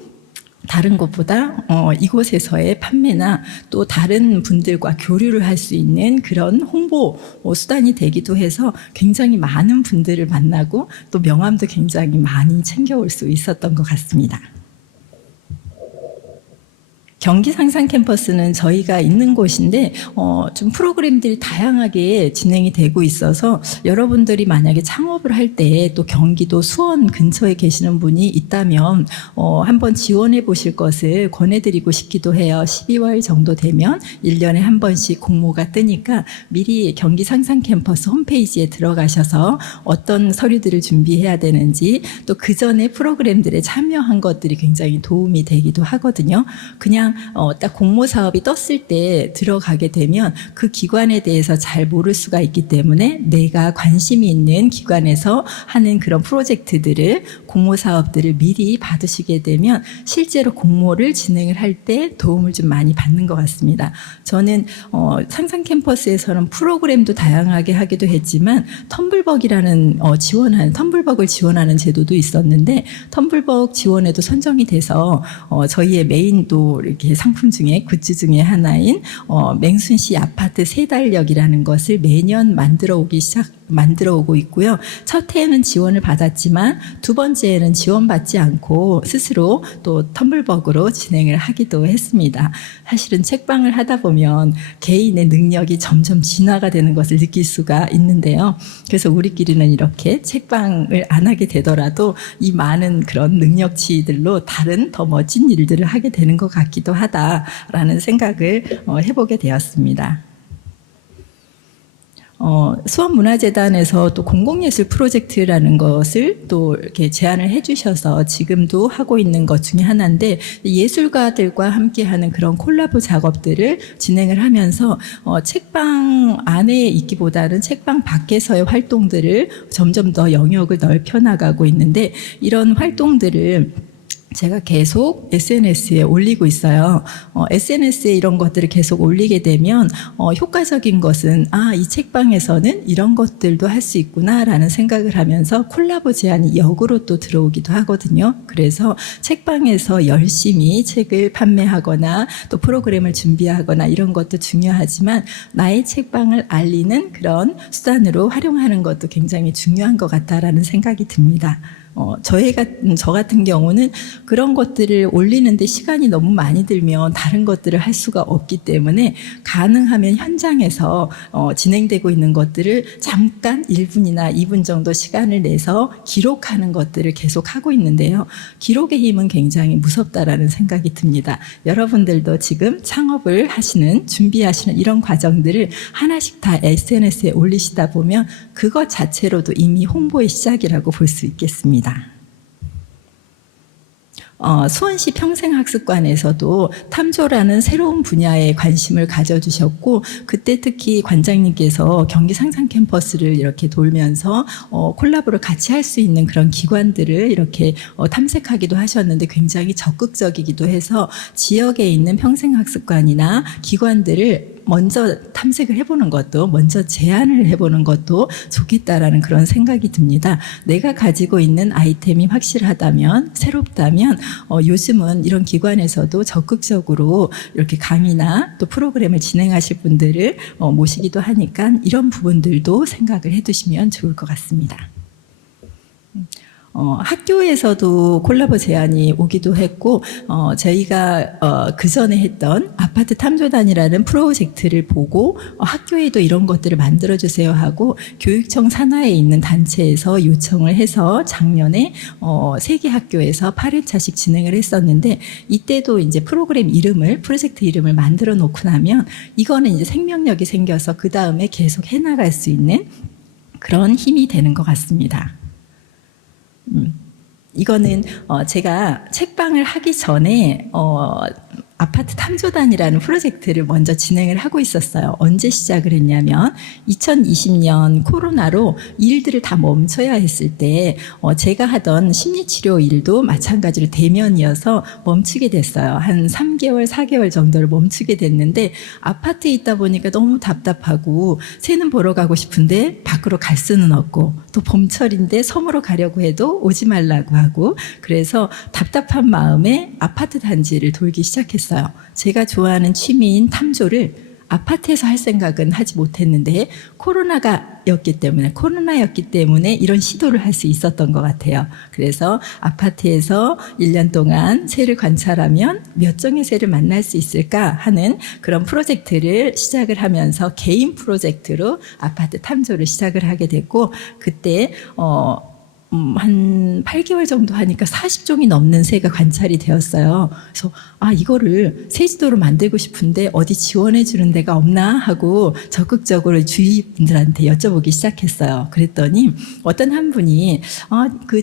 다른 곳보다 이곳에서의 판매나 또 다른 분들과 교류를 할 수 있는 그런 홍보 수단이 되기도 해서 굉장히 많은 분들을 만나고 또 명함도 굉장히 많이 챙겨올 수 있었던 것 같습니다. 경기 상상 캠퍼스는 저희가 있는 곳인데 좀 프로그램들이 다양하게 진행이 되고 있어서 여러분들이 만약에 창업을 할 때 또 경기도 수원 근처에 계시는 분이 있다면 한번 지원해 보실 것을 권해드리고 싶기도 해요. 12월 정도 되면 1년에 한 번씩 공모가 뜨니까 미리 경기 상상 캠퍼스 홈페이지에 들어가셔서 어떤 서류들을 준비해야 되는지 또 그 전에 프로그램들에 참여한 것들이 굉장히 도움이 되기도 하거든요. 그냥 딱 공모 사업이 떴을 때 들어가게 되면 그 기관에 대해서 잘 모를 수가 있기 때문에 내가 관심이 있는 기관에서 하는 그런 프로젝트들을 공모 사업들을 미리 받으시게 되면 실제로 공모를 진행을 할 때 도움을 좀 많이 받는 것 같습니다. 저는 상상 캠퍼스에서는 프로그램도 다양하게 하기도 했지만 텀블벅이라는 텀블벅을 지원하는 제도도 있었는데 텀블벅 지원에도 선정이 돼서 저희의 메인도 이렇게 상품 중에 굿즈 중에 하나인 맹순시 아파트 세달역이라는 것을 매년 만들어 만들어 오고 있고요. 첫 해에는 지원을 받았지만 두 번째에는 지원받지 않고 스스로 또 텀블벅으로 진행을 하기도 했습니다. 사실은 책방을 하다 보면 개인의 능력이 점점 진화가 되는 것을 느낄 수가 있는데요. 그래서 우리끼리는 이렇게 책방을 안 하게 되더라도 이 많은 그런 능력치들로 다른 더 멋진 일들을 하게 되는 것 같기도 하다라는 생각을 해보게 되었습니다. 수원문화재단에서 또 공공예술 프로젝트라는 것을 또 이렇게 제안을 해주셔서 지금도 하고 있는 것 중에 하나인데, 예술가들과 함께하는 그런 콜라보 작업들을 진행을 하면서 책방 안에 있기보다는 책방 밖에서의 활동들을 점점 더 영역을 넓혀 나가고 있는데, 이런 활동들을 제가 계속 SNS에 올리고 있어요. SNS에 이런 것들을 계속 올리게 되면 효과적인 것은 이 책방에서는 이런 것들도 할 수 있구나라는 생각을 하면서 콜라보 제안이 역으로 또 들어오기도 하거든요. 그래서 책방에서 열심히 책을 판매하거나 또 프로그램을 준비하거나 이런 것도 중요하지만 나의 책방을 알리는 그런 수단으로 활용하는 것도 굉장히 중요한 것 같다라는 생각이 듭니다. 저 같은 경우는 그런 것들을 올리는데 시간이 너무 많이 들면 다른 것들을 할 수가 없기 때문에 가능하면 현장에서 진행되고 있는 것들을 잠깐 1분이나 2분 정도 시간을 내서 기록하는 것들을 계속 하고 있는데요. 기록의 힘은 굉장히 무섭다라는 생각이 듭니다. 여러분들도 지금 창업을 하시는, 준비하시는 이런 과정들을 하나씩 다 SNS에 올리시다 보면 그것 자체로도 이미 홍보의 시작이라고 볼 수 있겠습니다. 수원시 평생학습관에서도 탐조라는 새로운 분야에 관심을 가져주셨고, 그때 특히 관장님께서 경기 상상 캠퍼스를 이렇게 돌면서 콜라보를 같이 할 수 있는 그런 기관들을 이렇게 탐색하기도 하셨는데 굉장히 적극적이기도 해서 지역에 있는 평생학습관이나 기관들을 먼저 탐색을 해보는 것도, 먼저 제안을 해보는 것도 좋겠다라는 그런 생각이 듭니다. 내가 가지고 있는 아이템이 확실하다면, 새롭다면 요즘은 이런 기관에서도 적극적으로 이렇게 강의나 또 프로그램을 진행하실 분들을 모시기도 하니까 이런 부분들도 생각을 해두시면 좋을 것 같습니다. 학교에서도 콜라보 제안이 오기도 했고, 저희가 그 전에 했던 아파트 탐조단이라는 프로젝트를 보고 학교에도 이런 것들을 만들어주세요 하고 교육청 산하에 있는 단체에서 요청을 해서 작년에 3개 학교에서 8회차씩 진행을 했었는데, 이때도 이제 프로젝트 이름을 만들어 놓고 나면 이거는 이제 생명력이 생겨서 그 다음에 계속 해나갈 수 있는 그런 힘이 되는 것 같습니다. 이거는 제가 책방을 하기 전에 아파트 탐조단이라는 프로젝트를 먼저 진행을 하고 있었어요. 언제 시작을 했냐면 2020년 코로나로 일들을 다 멈춰야 했을 때 제가 하던 심리치료 일도 마찬가지로 대면이어서 멈추게 됐어요. 한 3개월, 4개월 정도를 멈추게 됐는데, 아파트에 있다 보니까 너무 답답하고 새는 보러 가고 싶은데 밖으로 갈 수는 없고, 또 봄철인데 섬으로 가려고 해도 오지 말라고 하고, 그래서 답답한 마음에 아파트 단지를 돌기 시작했어요. 제가 좋아하는 취미인 탐조를 아파트에서 할 생각은 하지 못했는데 코로나였기 때문에 이런 시도를 할 수 있었던 것 같아요. 그래서 아파트에서 1년 동안 새를 관찰하면 몇 종의 새를 만날 수 있을까 하는 그런 프로젝트를 시작을 하면서 개인 프로젝트로 아파트 탐조를 시작을 하게 됐고, 그때 한 8개월 정도 하니까 40종이 넘는 새가 관찰이 되었어요. 그래서 이거를 새지도로 만들고 싶은데 어디 지원해 주는 데가 없나 하고 적극적으로 주위 분들한테 여쭤보기 시작했어요. 그랬더니 어떤 한 분이 그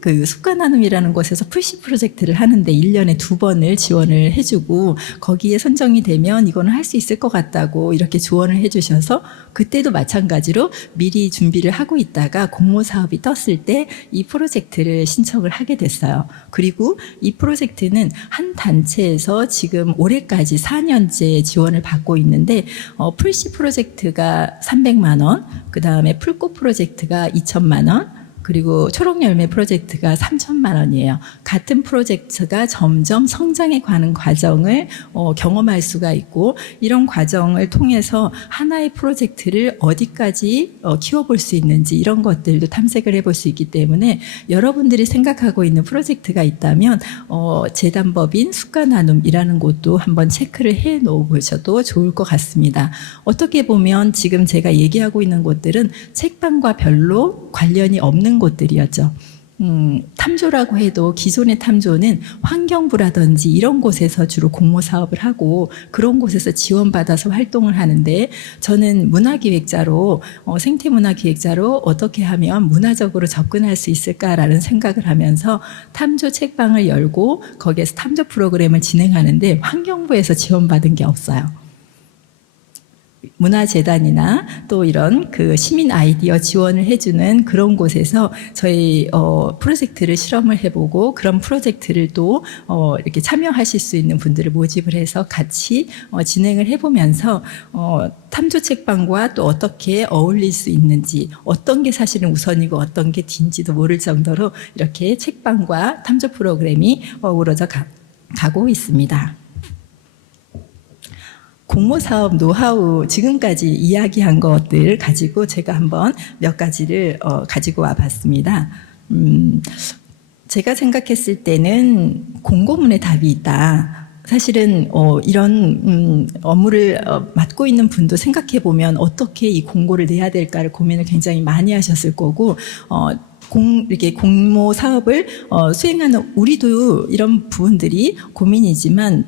그 숲과 나눔이라는 곳에서 풀씨 프로젝트를 하는데 1년에 2번을 지원을 해주고 거기에 선정이 되면 이거는 할 수 있을 것 같다고 이렇게 조언을 해주셔서, 그때도 마찬가지로 미리 준비를 하고 있다가 공모 사업이 떴을 때 이 프로젝트를 신청을 하게 됐어요. 그리고 이 프로젝트는 한 단체에서 지금 올해까지 4년째 지원을 받고 있는데, 풀씨 프로젝트가 300만 원, 그 다음에 풀꽃 프로젝트가 2천만 원, 그리고 초록열매 프로젝트가 3천만 원이에요. 같은 프로젝트가 점점 성장해 가는 과정을 경험할 수가 있고, 이런 과정을 통해서 하나의 프로젝트를 어디까지 키워볼 수 있는지 이런 것들도 탐색을 해볼 수 있기 때문에, 여러분들이 생각하고 있는 프로젝트가 있다면 재단법인 수가 나눔이라는 곳도 한번 체크를 해 놓으셔도 좋을 것 같습니다. 어떻게 보면 지금 제가 얘기하고 있는 곳들은 책방과 별로 관련이 없는 곳들이었죠. 탐조라고 해도 기존의 탐조는 환경부라든지 이런 곳에서 주로 공모 사업을 하고 그런 곳에서 지원받아서 활동을 하는데, 저는 문화기획자로 생태문화기획자로 어떻게 하면 문화적으로 접근할 수 있을까라는 생각을 하면서 탐조 책방을 열고 거기에서 탐조 프로그램을 진행하는데 환경부에서 지원받은 게 없어요. 문화재단이나 또 이런 그 시민 아이디어 지원을 해주는 그런 곳에서 저희 프로젝트를 실험을 해보고, 그런 프로젝트를 또 이렇게 참여하실 수 있는 분들을 모집을 해서 같이 진행을 해보면서 탐조 책방과 또 어떻게 어울릴 수 있는지, 어떤 게 사실은 우선이고 어떤 게 뒤인지도 모를 정도로 이렇게 책방과 탐조 프로그램이 어우러져 가고 있습니다. 공모사업 노하우, 지금까지 이야기한 것들 가지고 제가 한번 몇 가지를 가지고 와봤습니다. 제가 생각했을 때는 공고문에 답이 있다. 사실은 이런 업무를 맡고 있는 분도 생각해보면 어떻게 이 공고를 내야 될까를 고민을 굉장히 많이 하셨을 거고, 이렇게 공모 사업을 수행하는 우리도 이런 부분들이 고민이지만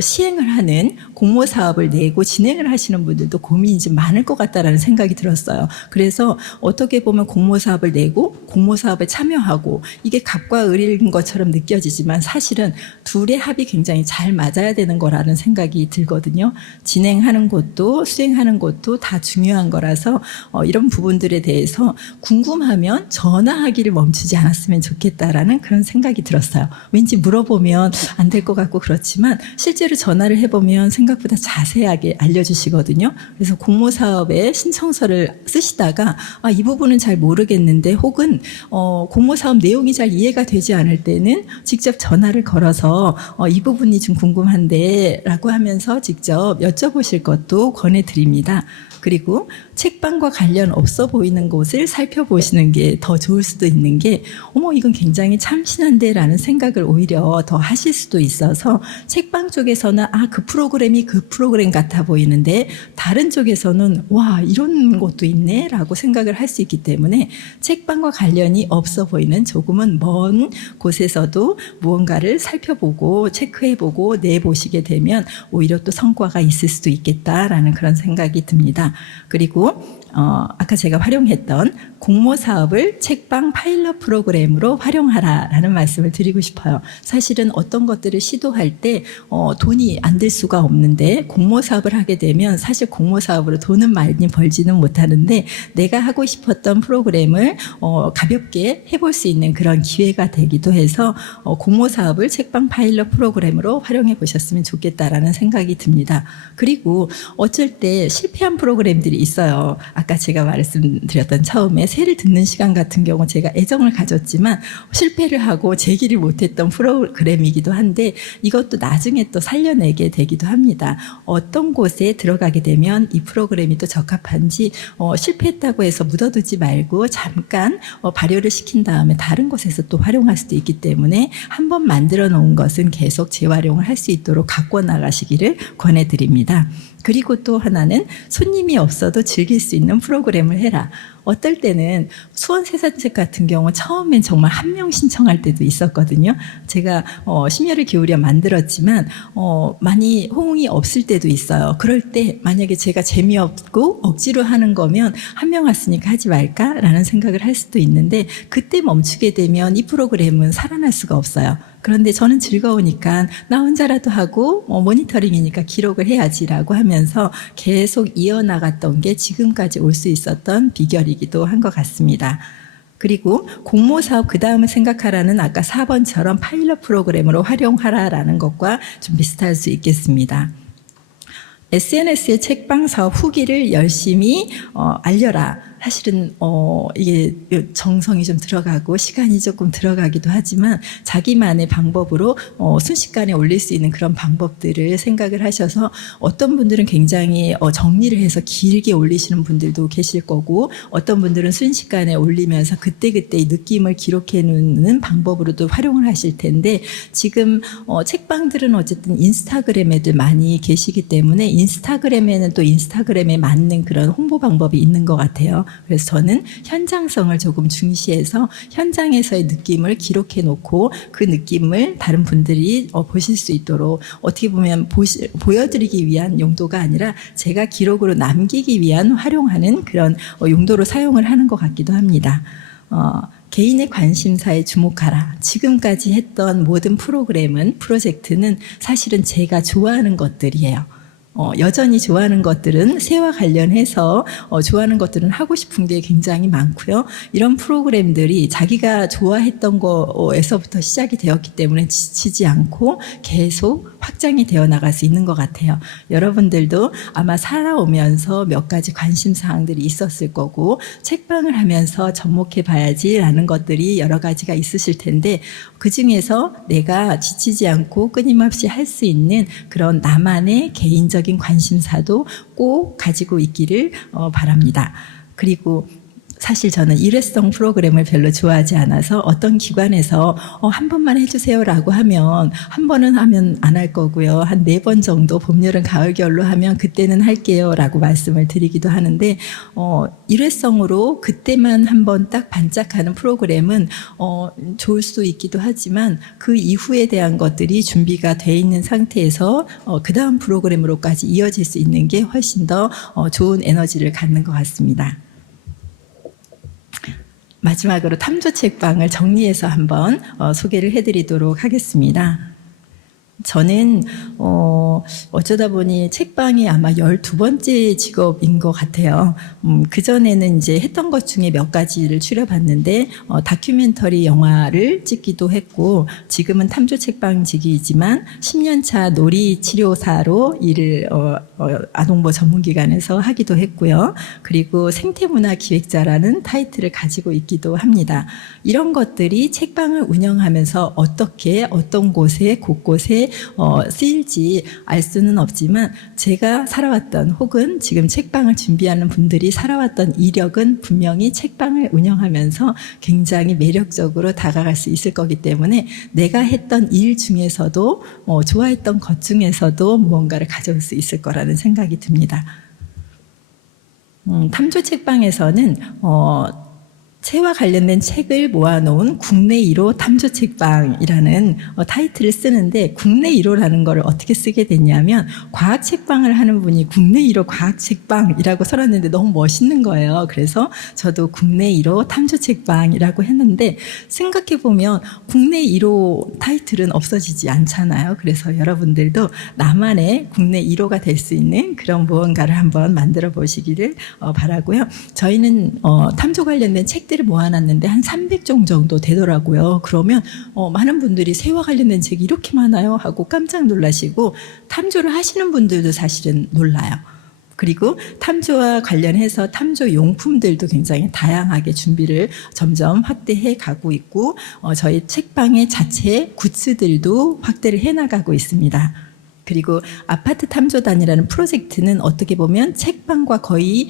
시행을 하는 공모 사업을 내고 진행을 하시는 분들도 고민이 좀 많을 것 같다라는 생각이 들었어요. 그래서 어떻게 보면 공모 사업을 내고 공모 사업에 참여하고 이게 갑과 을인 것처럼 느껴지지만 사실은 둘의 합이 굉장히 잘 맞아야 되는 거라는 생각이 들거든요. 진행하는 것도 수행하는 것도 다 중요한 거라서 이런 부분들에 대해서 궁금하면 전화하기를 멈추지 않았으면 좋겠다라는 그런 생각이 들었어요. 왠지 물어보면 안 될 것 같고 그렇지만 실제로 전화를 해보면 생각보다 자세하게 알려주시거든요. 그래서 공모사업에 신청서를 쓰시다가 이 부분은 잘 모르겠는데, 혹은 공모사업 내용이 잘 이해가 되지 않을 때는 직접 전화를 걸어서 이 부분이 좀 궁금한데 라고 하면서 직접 여쭤보실 것도 권해드립니다. 그리고 책방과 관련 없어 보이는 곳을 살펴보시는 게 더 좋을 수도 있는 게, 이건 굉장히 참신한데 라는 생각을 오히려 더 하실 수도 있어서, 책방 쪽에서는 그 프로그램이 그 프로그램 같아 보이는데 다른 쪽에서는 와, 이런 것도 있네 라고 생각을 할 수 있기 때문에, 책방과 관련이 없어 보이는 조금은 먼 곳에서도 무언가를 살펴보고 체크해보고 내보시게 되면 오히려 또 성과가 있을 수도 있겠다라는 그런 생각이 듭니다. 그리고 아까 제가 활용했던 공모 사업을 책방 파일럿 프로그램으로 활용하라라는 말씀을 드리고 싶어요. 사실은 어떤 것들을 시도할 때 돈이 안 들 수가 없는데, 공모 사업을 하게 되면 사실 공모 사업으로 돈은 많이 벌지는 못하는데 내가 하고 싶었던 프로그램을 가볍게 해볼 수 있는 그런 기회가 되기도 해서 공모 사업을 책방 파일럿 프로그램으로 활용해 보셨으면 좋겠다라는 생각이 듭니다. 그리고 어쩔 때 실패한 프로그램들이 있어요. 아까 제가 말씀드렸던 처음에 새를 듣는 시간 같은 경우 제가 애정을 가졌지만 실패를 하고 제기를 못했던 프로그램이기도 한데, 이것도 나중에 또 살려내게 되기도 합니다. 어떤 곳에 들어가게 되면 이 프로그램이 또 적합한지 실패했다고 해서 묻어두지 말고 잠깐 발효를 시킨 다음에 다른 곳에서 또 활용할 수도 있기 때문에, 한번 만들어 놓은 것은 계속 재활용을 할 수 있도록 갖고 나가시기를 권해드립니다. 그리고 또 하나는 손님이 없어도 즐길 수 있는 프로그램을 해라. 어떨 때는 수원 새산책 같은 경우 처음엔 정말 한 명 신청할 때도 있었거든요. 제가 심혈을 기울여 만들었지만 많이 호응이 없을 때도 있어요. 그럴 때 만약에 제가 재미없고 억지로 하는 거면 한 명 왔으니까 하지 말까라는 생각을 할 수도 있는데, 그때 멈추게 되면 이 프로그램은 살아날 수가 없어요. 그런데 저는 즐거우니까 나 혼자라도 하고 모니터링이니까 기록을 해야지라고 하면서 계속 이어나갔던 게 지금까지 올 수 있었던 비결이기도 한 것 같습니다. 그리고 공모사업 그 다음을 생각하라는 아까 4번처럼 파일럿 프로그램으로 활용하라라는 것과 좀 비슷할 수 있겠습니다. SNS의 책방 사업 후기를 열심히 알려라. 사실은 이게 정성이 좀 들어가고 시간이 조금 들어가기도 하지만 자기만의 방법으로 순식간에 올릴 수 있는 그런 방법들을 생각을 하셔서 어떤 분들은 굉장히 정리를 해서 길게 올리시는 분들도 계실 거고 어떤 분들은 순식간에 올리면서 그때그때의 느낌을 기록해 놓는 방법으로도 활용을 하실 텐데 지금 책방들은 어쨌든 인스타그램에도 많이 계시기 때문에 인스타그램에는 또 인스타그램에 맞는 그런 홍보 방법이 있는 것 같아요. 그래서 저는 현장성을 조금 중시해서 현장에서의 느낌을 기록해 놓고 그 느낌을 다른 분들이 보실 수 있도록 어떻게 보면 보여드리기 위한 용도가 아니라 제가 기록으로 남기기 위한 활용하는 그런 용도로 사용을 하는 것 같기도 합니다. 개인의 관심사에 주목하라. 지금까지 했던 모든 프로젝트는 사실은 제가 좋아하는 것들이에요. 여전히 좋아하는 것들은 새와 관련해서 좋아하는 것들은 하고 싶은 게 굉장히 많고요. 이런 프로그램들이 자기가 좋아했던 거에서부터 시작이 되었기 때문에 지치지 않고 계속 확장이 되어 나갈 수 있는 것 같아요. 여러분들도 아마 살아오면서 몇 가지 관심사항들이 있었을 거고 책방을 하면서 접목해 봐야지라는 것들이 여러 가지가 있으실 텐데 그중에서 내가 지치지 않고 끊임없이 할 수 있는 그런 나만의 개인적인 관심사도 꼭 가지고 있기를 바랍니다. 그리고 사실 저는 일회성 프로그램을 별로 좋아하지 않아서 어떤 기관에서 한 번만 해주세요라고 하면 한 번은 하면 안 할 거고요. 한 4번 정도 봄, 여름, 가을, 겨울로 하면 그때는 할게요라고 말씀을 드리기도 하는데 일회성으로 그때만 한 번 딱 반짝하는 프로그램은 좋을 수 있기도 하지만 그 이후에 대한 것들이 준비가 돼 있는 상태에서 그 다음 프로그램으로까지 이어질 수 있는 게 훨씬 더 좋은 에너지를 갖는 것 같습니다. 마지막으로 탐조 책방을 정리해서 한번 소개를 해드리도록 하겠습니다. 저는 어쩌다 보니 책방이 아마 12번째 직업인 것 같아요. 그전에는 이제 했던 것 중에 몇 가지를 추려봤는데 다큐멘터리 영화를 찍기도 했고 지금은 탐조 책방직이지만 10년차 놀이치료사로 일을 아동보 전문기관에서 하기도 했고요. 그리고 생태문화 기획자라는 타이틀을 가지고 있기도 합니다. 이런 것들이 책방을 운영하면서 어떻게 어떤 곳에 곳곳에 쓰일지 알 수는 없지만 제가 살아왔던 혹은 지금 책방을 준비하는 분들이 살아왔던 이력은 분명히 책방을 운영하면서 굉장히 매력적으로 다가갈 수 있을 거기 때문에 내가 했던 일 중에서도 좋아했던 것 중에서도 무언가를 가져올 수 있을 거라는 생각이 듭니다. 탐조 책방에서는 새와 관련된 책을 모아놓은 국내 1호 탐조 책방이라는 타이틀을 쓰는데 국내 1호라는 걸 어떻게 쓰게 됐냐면 과학 책방을 하는 분이 국내 1호 과학 책방이라고 써놨는데 너무 멋있는 거예요. 그래서 저도 국내 1호 탐조 책방이라고 했는데 생각해보면 국내 1호 타이틀은 없어지지 않잖아요. 그래서 여러분들도 나만의 국내 1호가 될 수 있는 그런 무언가를 한번 만들어 보시기를 바라고요. 저희는 탐조 관련된 책들을 모아놨는데 한 300종 정도 되더라고요. 그러면 많은 분들이 새와 관련된 책이 이렇게 많아요 하고 깜짝 놀라시고 탐조를 하시는 분들도 사실은 놀라요. 그리고 탐조와 관련해서 탐조 용품들도 굉장히 다양하게 준비를 점점 확대해 가고 있고 저희 책방의 자체 굿즈들도 확대를 해나가고 있습니다. 그리고 아파트 탐조단이라는 프로젝트는 어떻게 보면 책방과 거의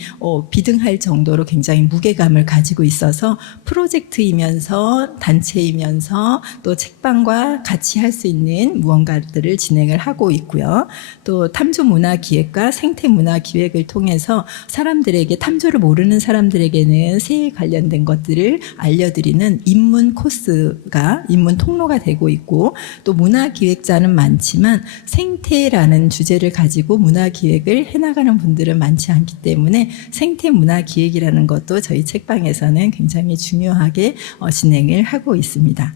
비등할 정도로 굉장히 무게감을 가지고 있어서 프로젝트이면서 단체이면서 또 책방과 같이 할 수 있는 무언가들을 진행을 하고 있고요. 또 탐조문화기획과 생태문화기획을 통해서 사람들에게 탐조를 모르는 사람들에게는 새에 관련된 것들을 알려드리는 입문 코스가 입문 통로가 되고 있고 또 문화기획자는 많지만 생태라는 주제를 가지고 문화기획을 해나가는 분들은 많지 않기 때문에 생태문화기획이라는 것도 저희 책방에서는 굉장히 중요하게 진행을 하고 있습니다.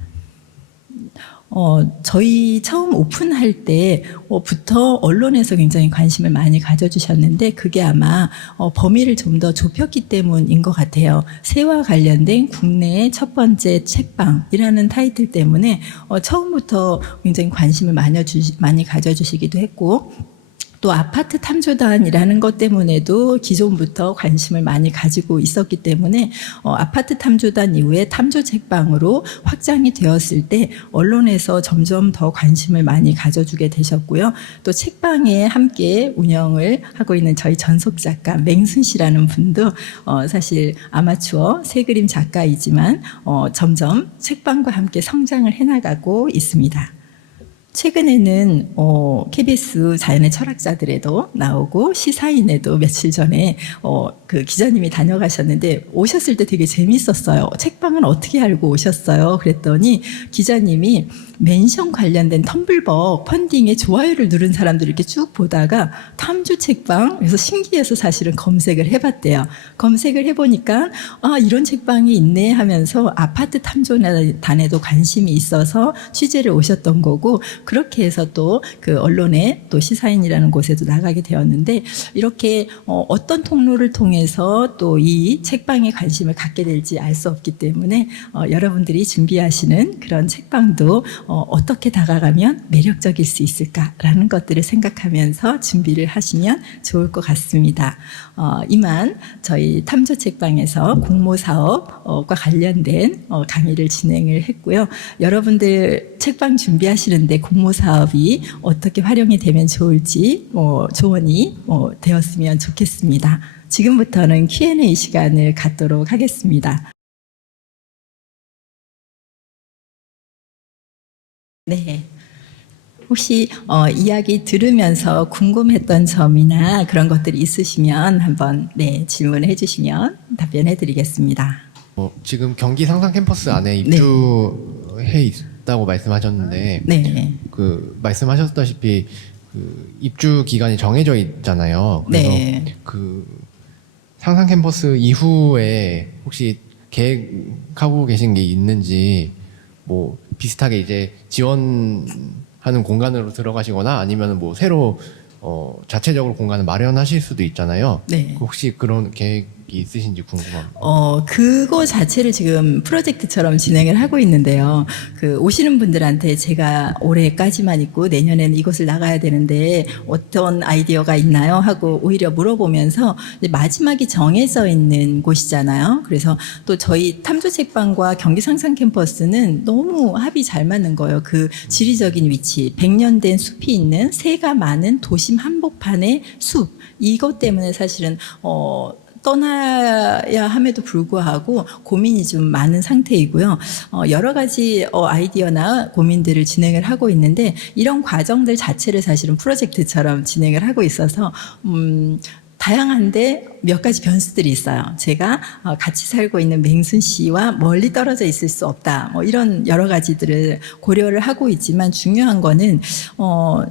저희 처음 오픈할 때부터 언론에서 굉장히 관심을 많이 가져주셨는데 그게 아마 범위를 좀 더 좁혔기 때문인 것 같아요. 새와 관련된 국내의 첫 번째 책방이라는 타이틀 때문에 처음부터 굉장히 관심을 많이 가져주시기도 했고 또 아파트 탐조단이라는 것 때문에도 기존부터 관심을 많이 가지고 있었기 때문에 아파트 탐조단 이후에 탐조 책방으로 확장이 되었을 때 언론에서 점점 더 관심을 많이 가져주게 되셨고요. 또 책방에 함께 운영을 하고 있는 저희 전속 작가 맹순 씨라는 분도 사실 아마추어 새그림 작가이지만 점점 책방과 함께 성장을 해나가고 있습니다. 최근에는 KBS 자연의 철학자들에도 나오고 시사인에도 며칠 전에 그 기자님이 다녀가셨는데 오셨을 때 되게 재밌었어요. 책방은 어떻게 알고 오셨어요? 그랬더니 기자님이 멘션 관련된 텀블벅 펀딩에 좋아요를 누른 사람들 이렇게 쭉 보다가 탐조 책방 그래서 신기해서 사실은 검색을 해봤대요. 검색을 해보니까 이런 책방이 있네 하면서 아파트 탐조단에도 관심이 있어서 취재를 오셨던 거고 그렇게 해서 또 그 언론에 또 시사인이라는 곳에도 나가게 되었는데 이렇게 어떤 통로를 통해서 또 이 책방에 관심을 갖게 될지 알 수 없기 때문에 여러분들이 준비하시는 그런 책방도 어떻게 다가가면 매력적일 수 있을까라는 것들을 생각하면서 준비를 하시면 좋을 것 같습니다. 이만 저희 탐조 책방에서 공모사업과 관련된 강의를 진행을 했고요. 여러분들 책방 준비하시는데 공모사업이 어떻게 활용이 되면 좋을지 조언이 되었으면 좋겠습니다. 지금부터는 Q&A 시간을 갖도록 하겠습니다. 네. 혹시 이야기 들으면서 궁금했던 점이나 그런 것들이 있으시면 한번 질문해 주시면 답변해 드리겠습니다. 지금 경기 상상 캠퍼스 안에 입주해 있다고 말씀하셨는데 네. 그 말씀하셨다시피 그 입주 기간이 정해져 있잖아요. 그래서 네. 그 상상 캠퍼스 이후에 혹시 계획하고 계신 게 있는지 뭐 비슷하게 이제 지원하는 공간으로 들어가시거나 아니면 뭐 새로 자체적으로 공간을 마련하실 수도 있잖아요. 네. 혹시 그런 계획이 있으신지 궁금합니다. 그거 자체를 지금 프로젝트처럼 진행을 하고 있는데요. 그 오시는 분들한테 제가 올해까지만 있고 내년에는 이곳을 나가야 되는데 어떤 아이디어가 있나요? 하고 오히려 물어보면서 마지막이 정해져 있는 곳이잖아요. 그래서 또 저희 탐조 책방과 경기 상상 캠퍼스는 너무 합이 잘 맞는 거예요. 그 지리적인 위치, 100년 된 숲이 있는 새가 많은 도심 한복판의 숲. 이것 때문에 사실은 떠나야 함에도 불구하고 고민이 좀 많은 상태이고요. 여러 가지 아이디어나 고민들을 진행을 하고 있는데 이런 과정들 자체를 사실은 프로젝트처럼 진행을 하고 있어서 다양한데 몇 가지 변수들이 있어요. 제가 같이 살고 있는 맹순 씨와 멀리 떨어져 있을 수 없다. 이런 여러 가지들을 고려를 하고 있지만 중요한 거는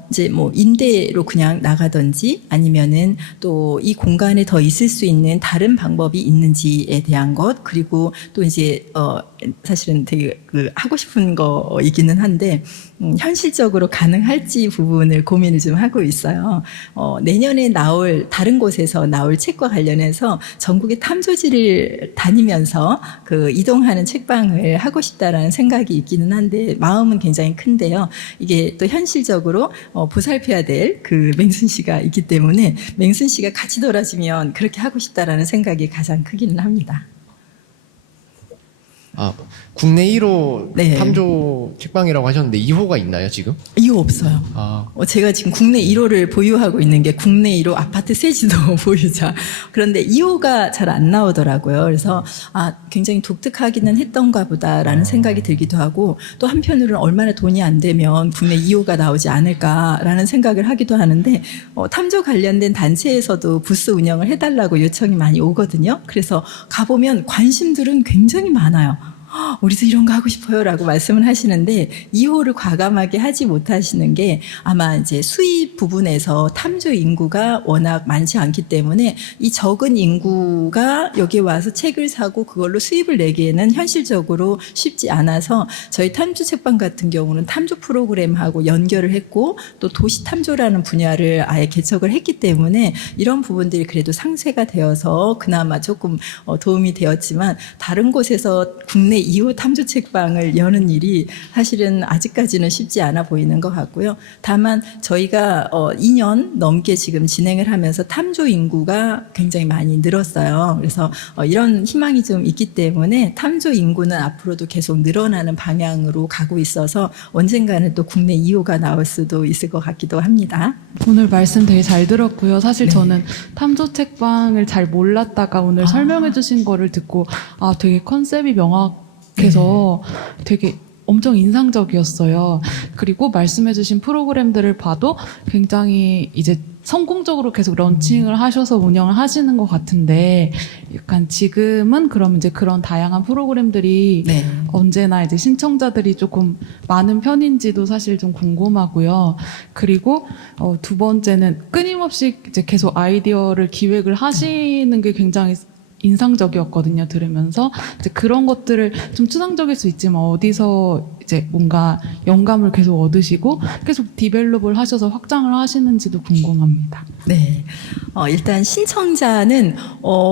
이제 뭐 임대로 그냥 나가든지 아니면은 또 이 공간에 더 있을 수 있는 다른 방법이 있는지에 대한 것 그리고 또 이제 사실은 되게 하고 싶은 거이기는 한데 현실적으로 가능할지 부분을 고민을 좀 하고 있어요. 내년에 나올 다른 곳에서 나올 책과 관련해서 전국의 탐조지를 다니면서 그 이동하는 책방을 하고 싶다라는 생각이 있기는 한데 마음은 굉장히 큰데요. 이게 또 현실적으로 보살펴야 될 그 맹순 씨가 있기 때문에 맹순 씨가 같이 돌아지면 그렇게 하고 싶다라는 생각이 가장 크기는 합니다. 국내 1호 네. 탐조 책방이라고 하셨는데 2호가 있나요, 지금? 2호 없어요. 제가 지금 국내 1호를 보유하고 있는 게 국내 1호 아파트 세지도 보유자. 그런데 2호가 잘 안 나오더라고요. 그래서 굉장히 독특하기는 했던가 보다라는 생각이 들기도 하고 또 한편으로는 얼마나 돈이 안 되면 국내 2호가 나오지 않을까라는 생각을 하기도 하는데 탐조 관련된 단체에서도 부스 운영을 해달라고 요청이 많이 오거든요. 그래서 가보면 관심들은 굉장히 많아요. 우리도 이런 거 하고 싶어요 라고 말씀을 하시는데 2호를 과감하게 하지 못하시는 게 아마 이제 수입 부분에서 탐조 인구가 워낙 많지 않기 때문에 이 적은 인구가 여기 와서 책을 사고 그걸로 수입을 내기에는 현실적으로 쉽지 않아서 저희 탐조 책방 같은 경우는 탐조 프로그램하고 연결을 했고 또 도시 탐조라는 분야를 아예 개척을 했기 때문에 이런 부분들이 그래도 상쇄가 되어서 그나마 조금 도움이 되었지만 다른 곳에서 국내 국내 2호 탐조 책방을 여는 일이 사실은 아직까지는 쉽지 않아 보이는 것 같고요. 다만 저희가 2년 넘게 지금 진행을 하면서 탐조 인구가 굉장히 많이 늘었어요. 그래서 이런 희망이 좀 있기 때문에 탐조 인구는 앞으로도 계속 늘어나는 방향으로 가고 있어서 언젠가는 또 국내 2호가 나올 수도 있을 것 같기도 합니다. 오늘 말씀 되게 잘 들었고요. 사실 네. 저는 탐조 책방을 잘 몰랐다가 오늘 설명해 주신 거를 듣고 되게 컨셉이 명확해서 되게 엄청 인상적이었어요. 그리고 말씀해 주신 프로그램들을 봐도 굉장히 이제 성공적으로 계속 런칭을 하셔서 운영을 하시는 것 같은데 약간 지금은 그럼 이제 그런 다양한 프로그램들이 네. 언제나 이제 신청자들이 조금 많은 편인지도 사실 좀 궁금하고요. 그리고 두 번째는 끊임없이 이제 계속 아이디어를 기획을 하시는 게 굉장히 인상적이었거든요. 들으면서 이제 그런 것들을 좀 추상적일 수 있지만 어디서 이제 뭔가 영감을 계속 얻으시고 계속 디벨롭을 하셔서 확장을 하시는지도 궁금합니다. 네. 일단 신청자는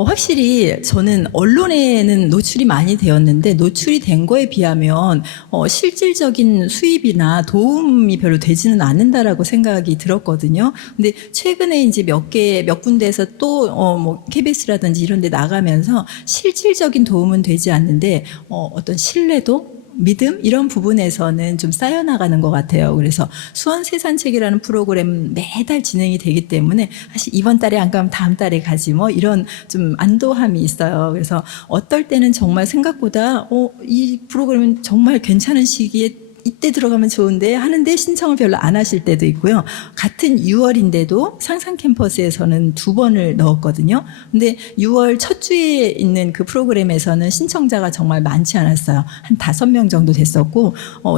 확실히 저는 언론에는 노출이 많이 되었는데 노출이 된 거에 비하면 실질적인 수입이나 도움이 별로 되지는 않는다라고 생각이 들었거든요. 근데 최근에 이제 몇 군데에서 또 뭐 KBS라든지 이런 데 나가면서 실질적인 도움은 되지 않는데 어떤 신뢰도 믿음 이런 부분에서는 좀 쌓여나가는 것 같아요. 그래서 수원세산책이라는 프로그램 매달 진행이 되기 때문에 사실 이번 달에 안 가면 다음 달에 가지 뭐 이런 좀 안도함이 있어요. 그래서 어떨 때는 정말 생각보다 이 프로그램은 정말 괜찮은 시기에 이때 들어가면 좋은데 하는데 신청을 별로 안 하실 때도 있고요. 같은 6월인데도 상상 캠퍼스에서는 2번을 넣었거든요. 근데 6월 첫 주에 있는 그 프로그램에서는 신청자가 정말 많지 않았어요. 한 5명 정도 됐었고,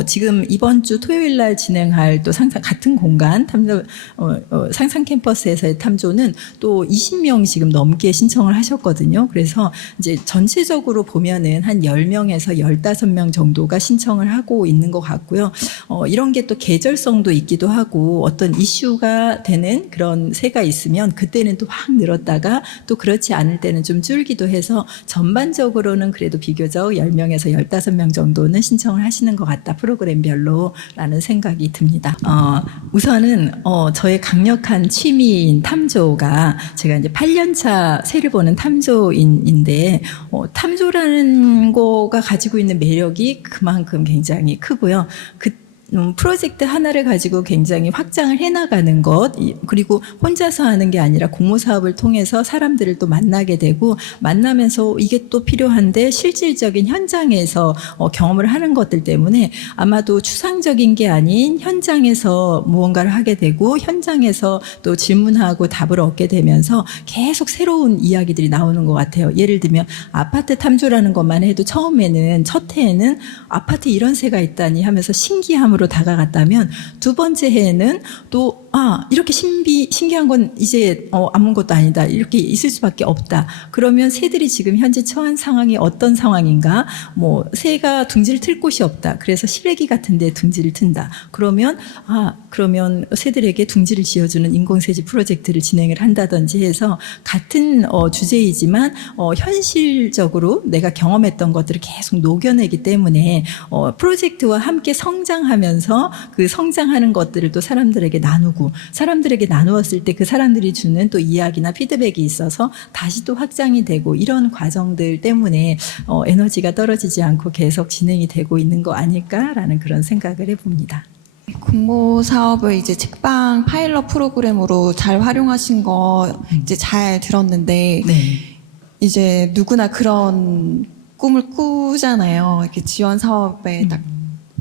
지금 이번 주 토요일 날 진행할 또 같은 공간 탐조, 상상 캠퍼스에서의 탐조는 또 20명 지금 넘게 신청을 하셨거든요. 그래서 이제 전체적으로 보면은 한 10명에서 15명 정도가 신청을 하고 있는 것 같고요. 이런 게 또 계절성도 있기도 하고 어떤 이슈가 되는 그런 새가 있으면 그때는 또 확 늘었다가 또 그렇지 않을 때는 좀 줄기도 해서 전반적으로는 그래도 비교적 10명에서 15명 정도는 신청을 하시는 것 같다. 프로그램별로라는 생각이 듭니다. 우선은 저의 강력한 취미인 탐조가 제가 이제 8년차 새를 보는 탐조인인데 탐조라는 거가 가지고 있는 매력이 그만큼 굉장히 크고요. 프로젝트 하나를 가지고 굉장히 확장을 해나가는 것, 그리고 혼자서 하는 게 아니라 공모 사업을 통해서 사람들을 또 만나게 되고 만나면서 이게 또 필요한데 실질적인 현장에서 경험을 하는 것들 때문에 아마도 추상적인 게 아닌 현장에서 무언가를 하게 되고 현장에서 또 질문하고 답을 얻게 되면서 계속 새로운 이야기들이 나오는 것 같아요. 예를 들면 아파트 탐조라는 것만 해도 처음에는 첫 해에는 아파트 이런 새가 있다니 하면서 신기함으로 다가갔다면 두 번째 해에는 또 이렇게 신기한 건 이제 아무것도 아니다. 이렇게 있을 수밖에 없다. 그러면 새들이 지금 현재 처한 상황이 어떤 상황인가? 뭐 새가 둥지를 틀 곳이 없다. 그래서 실외기 같은 데 둥지를 튼다. 그러면 새들에게 둥지를 지어주는 인공새집 프로젝트를 진행을 한다든지 해서 같은 주제이지만 현실적으로 내가 경험했던 것들을 계속 녹여내기 때문에 프로젝트와 함께 성장하면서 그 성장하는 것들을 또 사람들에게 나누고 사람들에게 나누었을 때 그 사람들이 주는 또 이야기나 피드백이 있어서 다시 또 확장이 되고 이런 과정들 때문에 에너지가 떨어지지 않고 계속 진행이 되고 있는 거 아닐까라는 그런 생각을 해봅니다. 공모 사업을 이제 책방 파일럿 프로그램으로 잘 활용하신 거 이제 잘 들었는데 네. 이제 누구나 그런 꿈을 꾸잖아요. 이렇게 지원 사업에 딱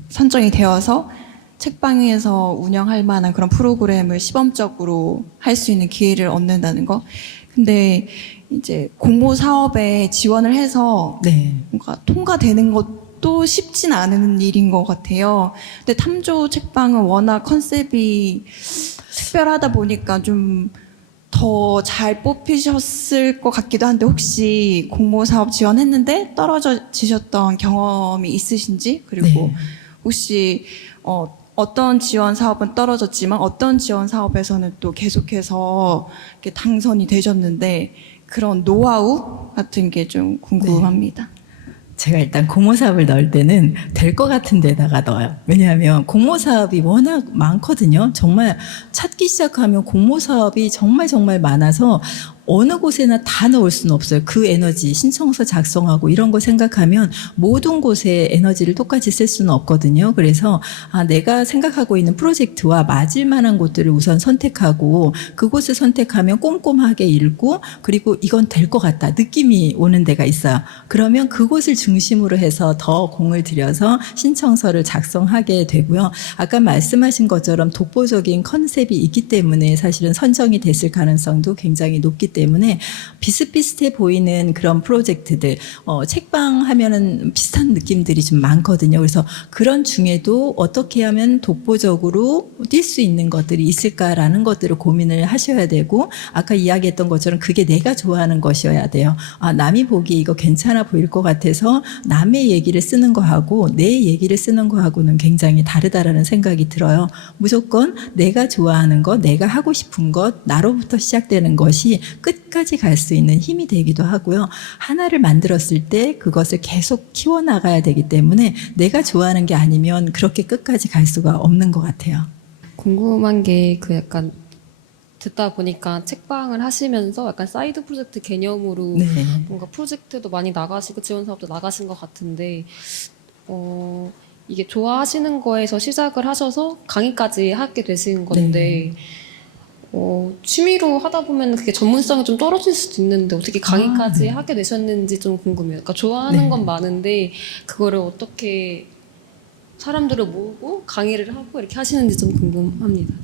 선정이 되어서 책방에서 운영할 만한 그런 프로그램을 시범적으로 할 수 있는 기회를 얻는다는 거. 근데 이제 공모 사업에 지원을 해서 네. 뭔가 통과되는 것도 쉽진 않은 일인 것 같아요. 근데 탐조 책방은 워낙 컨셉이 특별하다 보니까 좀 더 잘 뽑히셨을 것 같기도 한데 혹시 공모 사업 지원했는데 떨어지셨던 경험이 있으신지 그리고 네. 혹시 어떤 지원 사업은 떨어졌지만 어떤 지원 사업에서는 또 계속해서 이렇게 당선이 되셨는데 그런 노하우 같은 게 좀 궁금합니다. 제가 일단 공모 사업을 넣을 때는 될 것 같은 데다가 넣어요. 왜냐하면 공모 사업이 워낙 많거든요. 정말 찾기 시작하면 공모 사업이 정말 정말 많아서 어느 곳에나 다 넣을 수는 없어요. 그 에너지, 신청서 작성하고 이런 거 생각하면 모든 곳에 에너지를 똑같이 쓸 수는 없거든요. 그래서 내가 생각하고 있는 프로젝트와 맞을 만한 곳들을 우선 선택하고 그곳을 선택하면 꼼꼼하게 읽고 그리고 이건 될 것 같다. 느낌이 오는 데가 있어요. 그러면 그곳을 중심으로 해서 더 공을 들여서 신청서를 작성하게 되고요. 아까 말씀하신 것처럼 독보적인 컨셉이 있기 때문에 사실은 선정이 됐을 가능성도 굉장히 높기 때문에 비슷비슷해 보이는 그런 프로젝트들, 책방 하면은 비슷한 느낌들이 좀 많거든요. 그래서 그런 중에도 어떻게 하면 독보적으로 뛸 수 있는 것들이 있을까라는 것들을 고민을 하셔야 되고, 아까 이야기했던 것처럼 그게 내가 좋아하는 것이어야 돼요. 남이 보기에 이거 괜찮아 보일 것 같아서 남의 얘기를 쓰는 거하고 내 얘기를 쓰는 거하고는 굉장히 다르다라는 생각이 들어요. 무조건 내가 좋아하는 것, 내가 하고 싶은 것, 나로부터 시작되는 것이 끝까지 갈 수 있는 힘이 되기도 하고요. 하나를 만들었을 때 그것을 계속 키워나가야 되기 때문에 내가 좋아하는 게 아니면 그렇게 끝까지 갈 수가 없는 것 같아요. 궁금한 게 그 약간 듣다 보니까 책방을 하시면서 약간 사이드 프로젝트 개념으로 네. 뭔가 프로젝트도 많이 나가시고 지원 사업도 나가신 것 같은데 이게 좋아하시는 거에서 시작을 하셔서 강의까지 하게 되신 건데 취미로 하다 보면 그게 전문성이 좀 떨어질 수도 있는데 어떻게 강의까지 네. 하게 되셨는지 좀 궁금해요. 그러니까 좋아하는 네. 건 많은데 그거를 어떻게 사람들을 모으고 강의를 하고 이렇게 하시는지 좀 궁금합니다.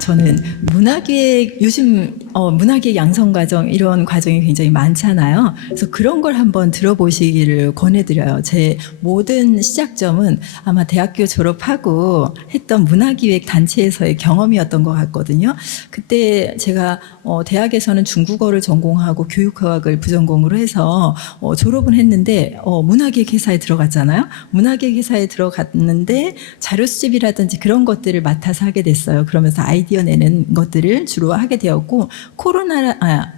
저는 문화기획, 요즘 문화기획 양성과정 이런 과정이 굉장히 많잖아요. 그래서 그런 걸 한번 들어보시기를 권해드려요. 제 모든 시작점은 아마 대학교 졸업하고 했던 문화기획 단체에서의 경험이었던 것 같거든요. 그때 제가 대학에서는 중국어를 전공하고 교육학을 부전공으로 해서 졸업은 했는데 문화기획 회사에 들어갔잖아요. 문화기획 회사에 들어갔는데 자료 수집이라든지 그런 것들을 맡아서 하게 됐어요. 그러면서 아이디어 내는 것들을 주로 하게 되었고,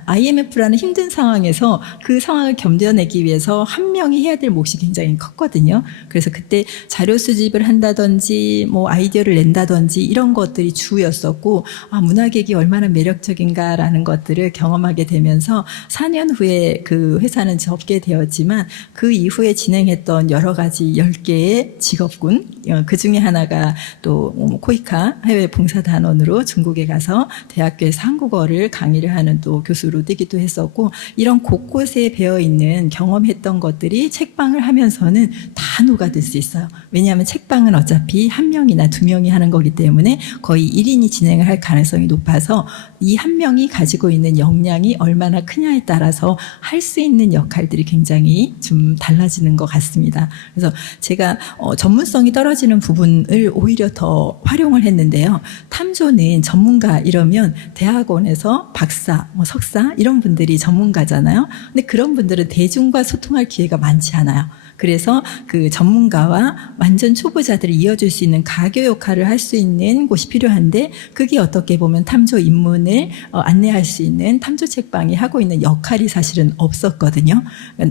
IMF라는 힘든 상황에서 그 상황을 견뎌내기 위해서 한 명이 해야 될 몫이 굉장히 컸거든요. 그래서 그때 자료 수집을 한다든지 뭐 아이디어를 낸다든지 이런 것들이 주였었고, 문화계획이 얼마나 매력적인가라는 것들을 경험하게 되면서 4년 후에 그 회사는 접게 되었지만 그 이후에 진행했던 여러 가지 10개의 직업군, 그 중에 하나가 또 코이카 해외 봉사단원으로 중국에 가서 대학교에서 한국어를 강의를 하는 또 교수로 뛰기도 했었고, 이런 곳곳에 배어있는 경험했던 것들이 책방을 하면서는 다 녹아들 수 있어요. 왜냐하면 책방은 어차피 한 명이나 두 명이 하는 거기 때문에 거의 1인이 진행을 할 가능성이 높아서 이 한 명이 가지고 있는 역량이 얼마나 크냐에 따라서 할 수 있는 역할들이 굉장히 좀 달라지는 것 같습니다. 그래서 제가 전문성이 떨어지는 부분을 오히려 더 활용을 했는데요. 탐조는 전문가 이러면 대학원에서 박사, 석사 이런 분들이 전문가잖아요. 근데 그런 분들은 대중과 소통할 기회가 많지 않아요. 그래서 그 전문가와 완전 초보자들을 이어줄 수 있는 가교 역할을 할 수 있는 곳이 필요한데, 그게 어떻게 보면 탐조 입문을 안내할 수 있는 탐조 책방이 하고 있는 역할이 사실은 없었거든요.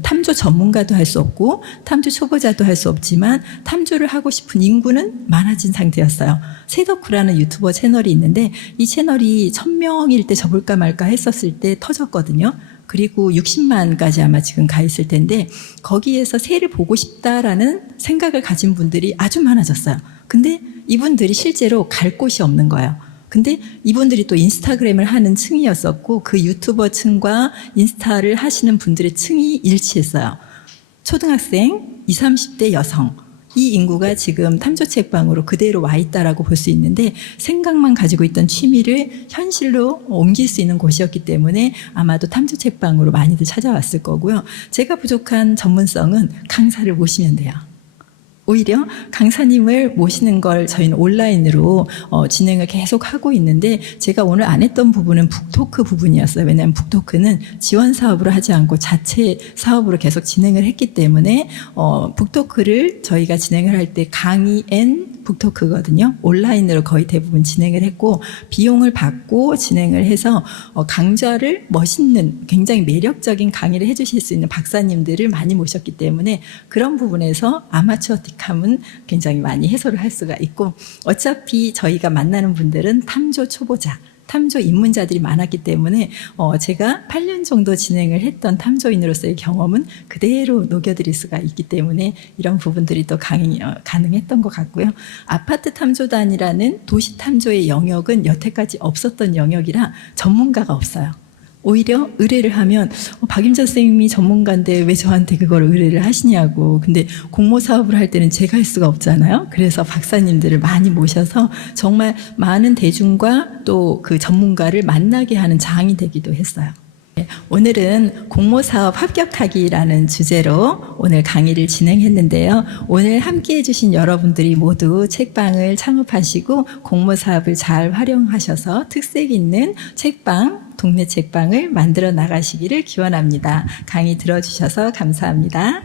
탐조 전문가도 할 수 없고 탐조 초보자도 할 수 없지만 탐조를 하고 싶은 인구는 많아진 상태였어요. 세덕후라는 유튜버 채널이 있는데 이 채널이 1000명일 때 접을까 말까 했었을 때 터졌거든요. 그리고 60만까지 아마 지금 가 있을 텐데 거기에서 새를 보고 싶다라는 생각을 가진 분들이 아주 많아졌어요. 근데 이분들이 실제로 갈 곳이 없는 거예요. 근데 이분들이 또 인스타그램을 하는 층이었었고 그 유튜버 층과 인스타를 하시는 분들의 층이 일치했어요. 초등학생, 20, 30대 여성, 이 인구가 지금 탐조 책방으로 그대로 와 있다라고 볼 수 있는데, 생각만 가지고 있던 취미를 현실로 옮길 수 있는 곳이었기 때문에 아마도 탐조 책방으로 많이들 찾아왔을 거고요. 제가 부족한 전문성은 강사를 모시면 돼요. 오히려 강사님을 모시는 걸 저희는 온라인으로 진행을 계속 하고 있는데, 제가 오늘 안 했던 부분은 북토크 부분이었어요. 왜냐하면 북토크는 지원 사업으로 하지 않고 자체 사업으로 계속 진행을 했기 때문에 북토크를 저희가 진행을 할 때 강의 앤 북토크거든요. 온라인으로 거의 대부분 진행을 했고 비용을 받고 진행을 해서 강좌를 멋있는 굉장히 매력적인 강의를 해주실 수 있는 박사님들을 많이 모셨기 때문에 그런 부분에서 아마추어틱함은 굉장히 많이 해소를 할 수가 있고 어차피 저희가 만나는 분들은 탐조 초보자 탐조 입문자들이 많았기 때문에 제가 8년 정도 진행을 했던 탐조인으로서의 경험은 그대로 녹여드릴 수가 있기 때문에 이런 부분들이 또 가능했던 것 같고요. 아파트 탐조단이라는 도시 탐조의 영역은 여태까지 없었던 영역이라 전문가가 없어요. 오히려 의뢰를 하면 박임자 선생님이 전문가인데 왜 저한테 그걸 의뢰를 하시냐고. 근데 공모 사업을 할 때는 제가 할 수가 없잖아요. 그래서 박사님들을 많이 모셔서 정말 많은 대중과 또 그 전문가를 만나게 하는 장이 되기도 했어요. 오늘은 공모사업 합격하기라는 주제로 오늘 강의를 진행했는데요. 오늘 함께해 주신 여러분들이 모두 책방을 창업하시고 공모사업을 잘 활용하셔서 특색 있는 책방, 동네 책방을 만들어 나가시기를 기원합니다. 강의 들어주셔서 감사합니다.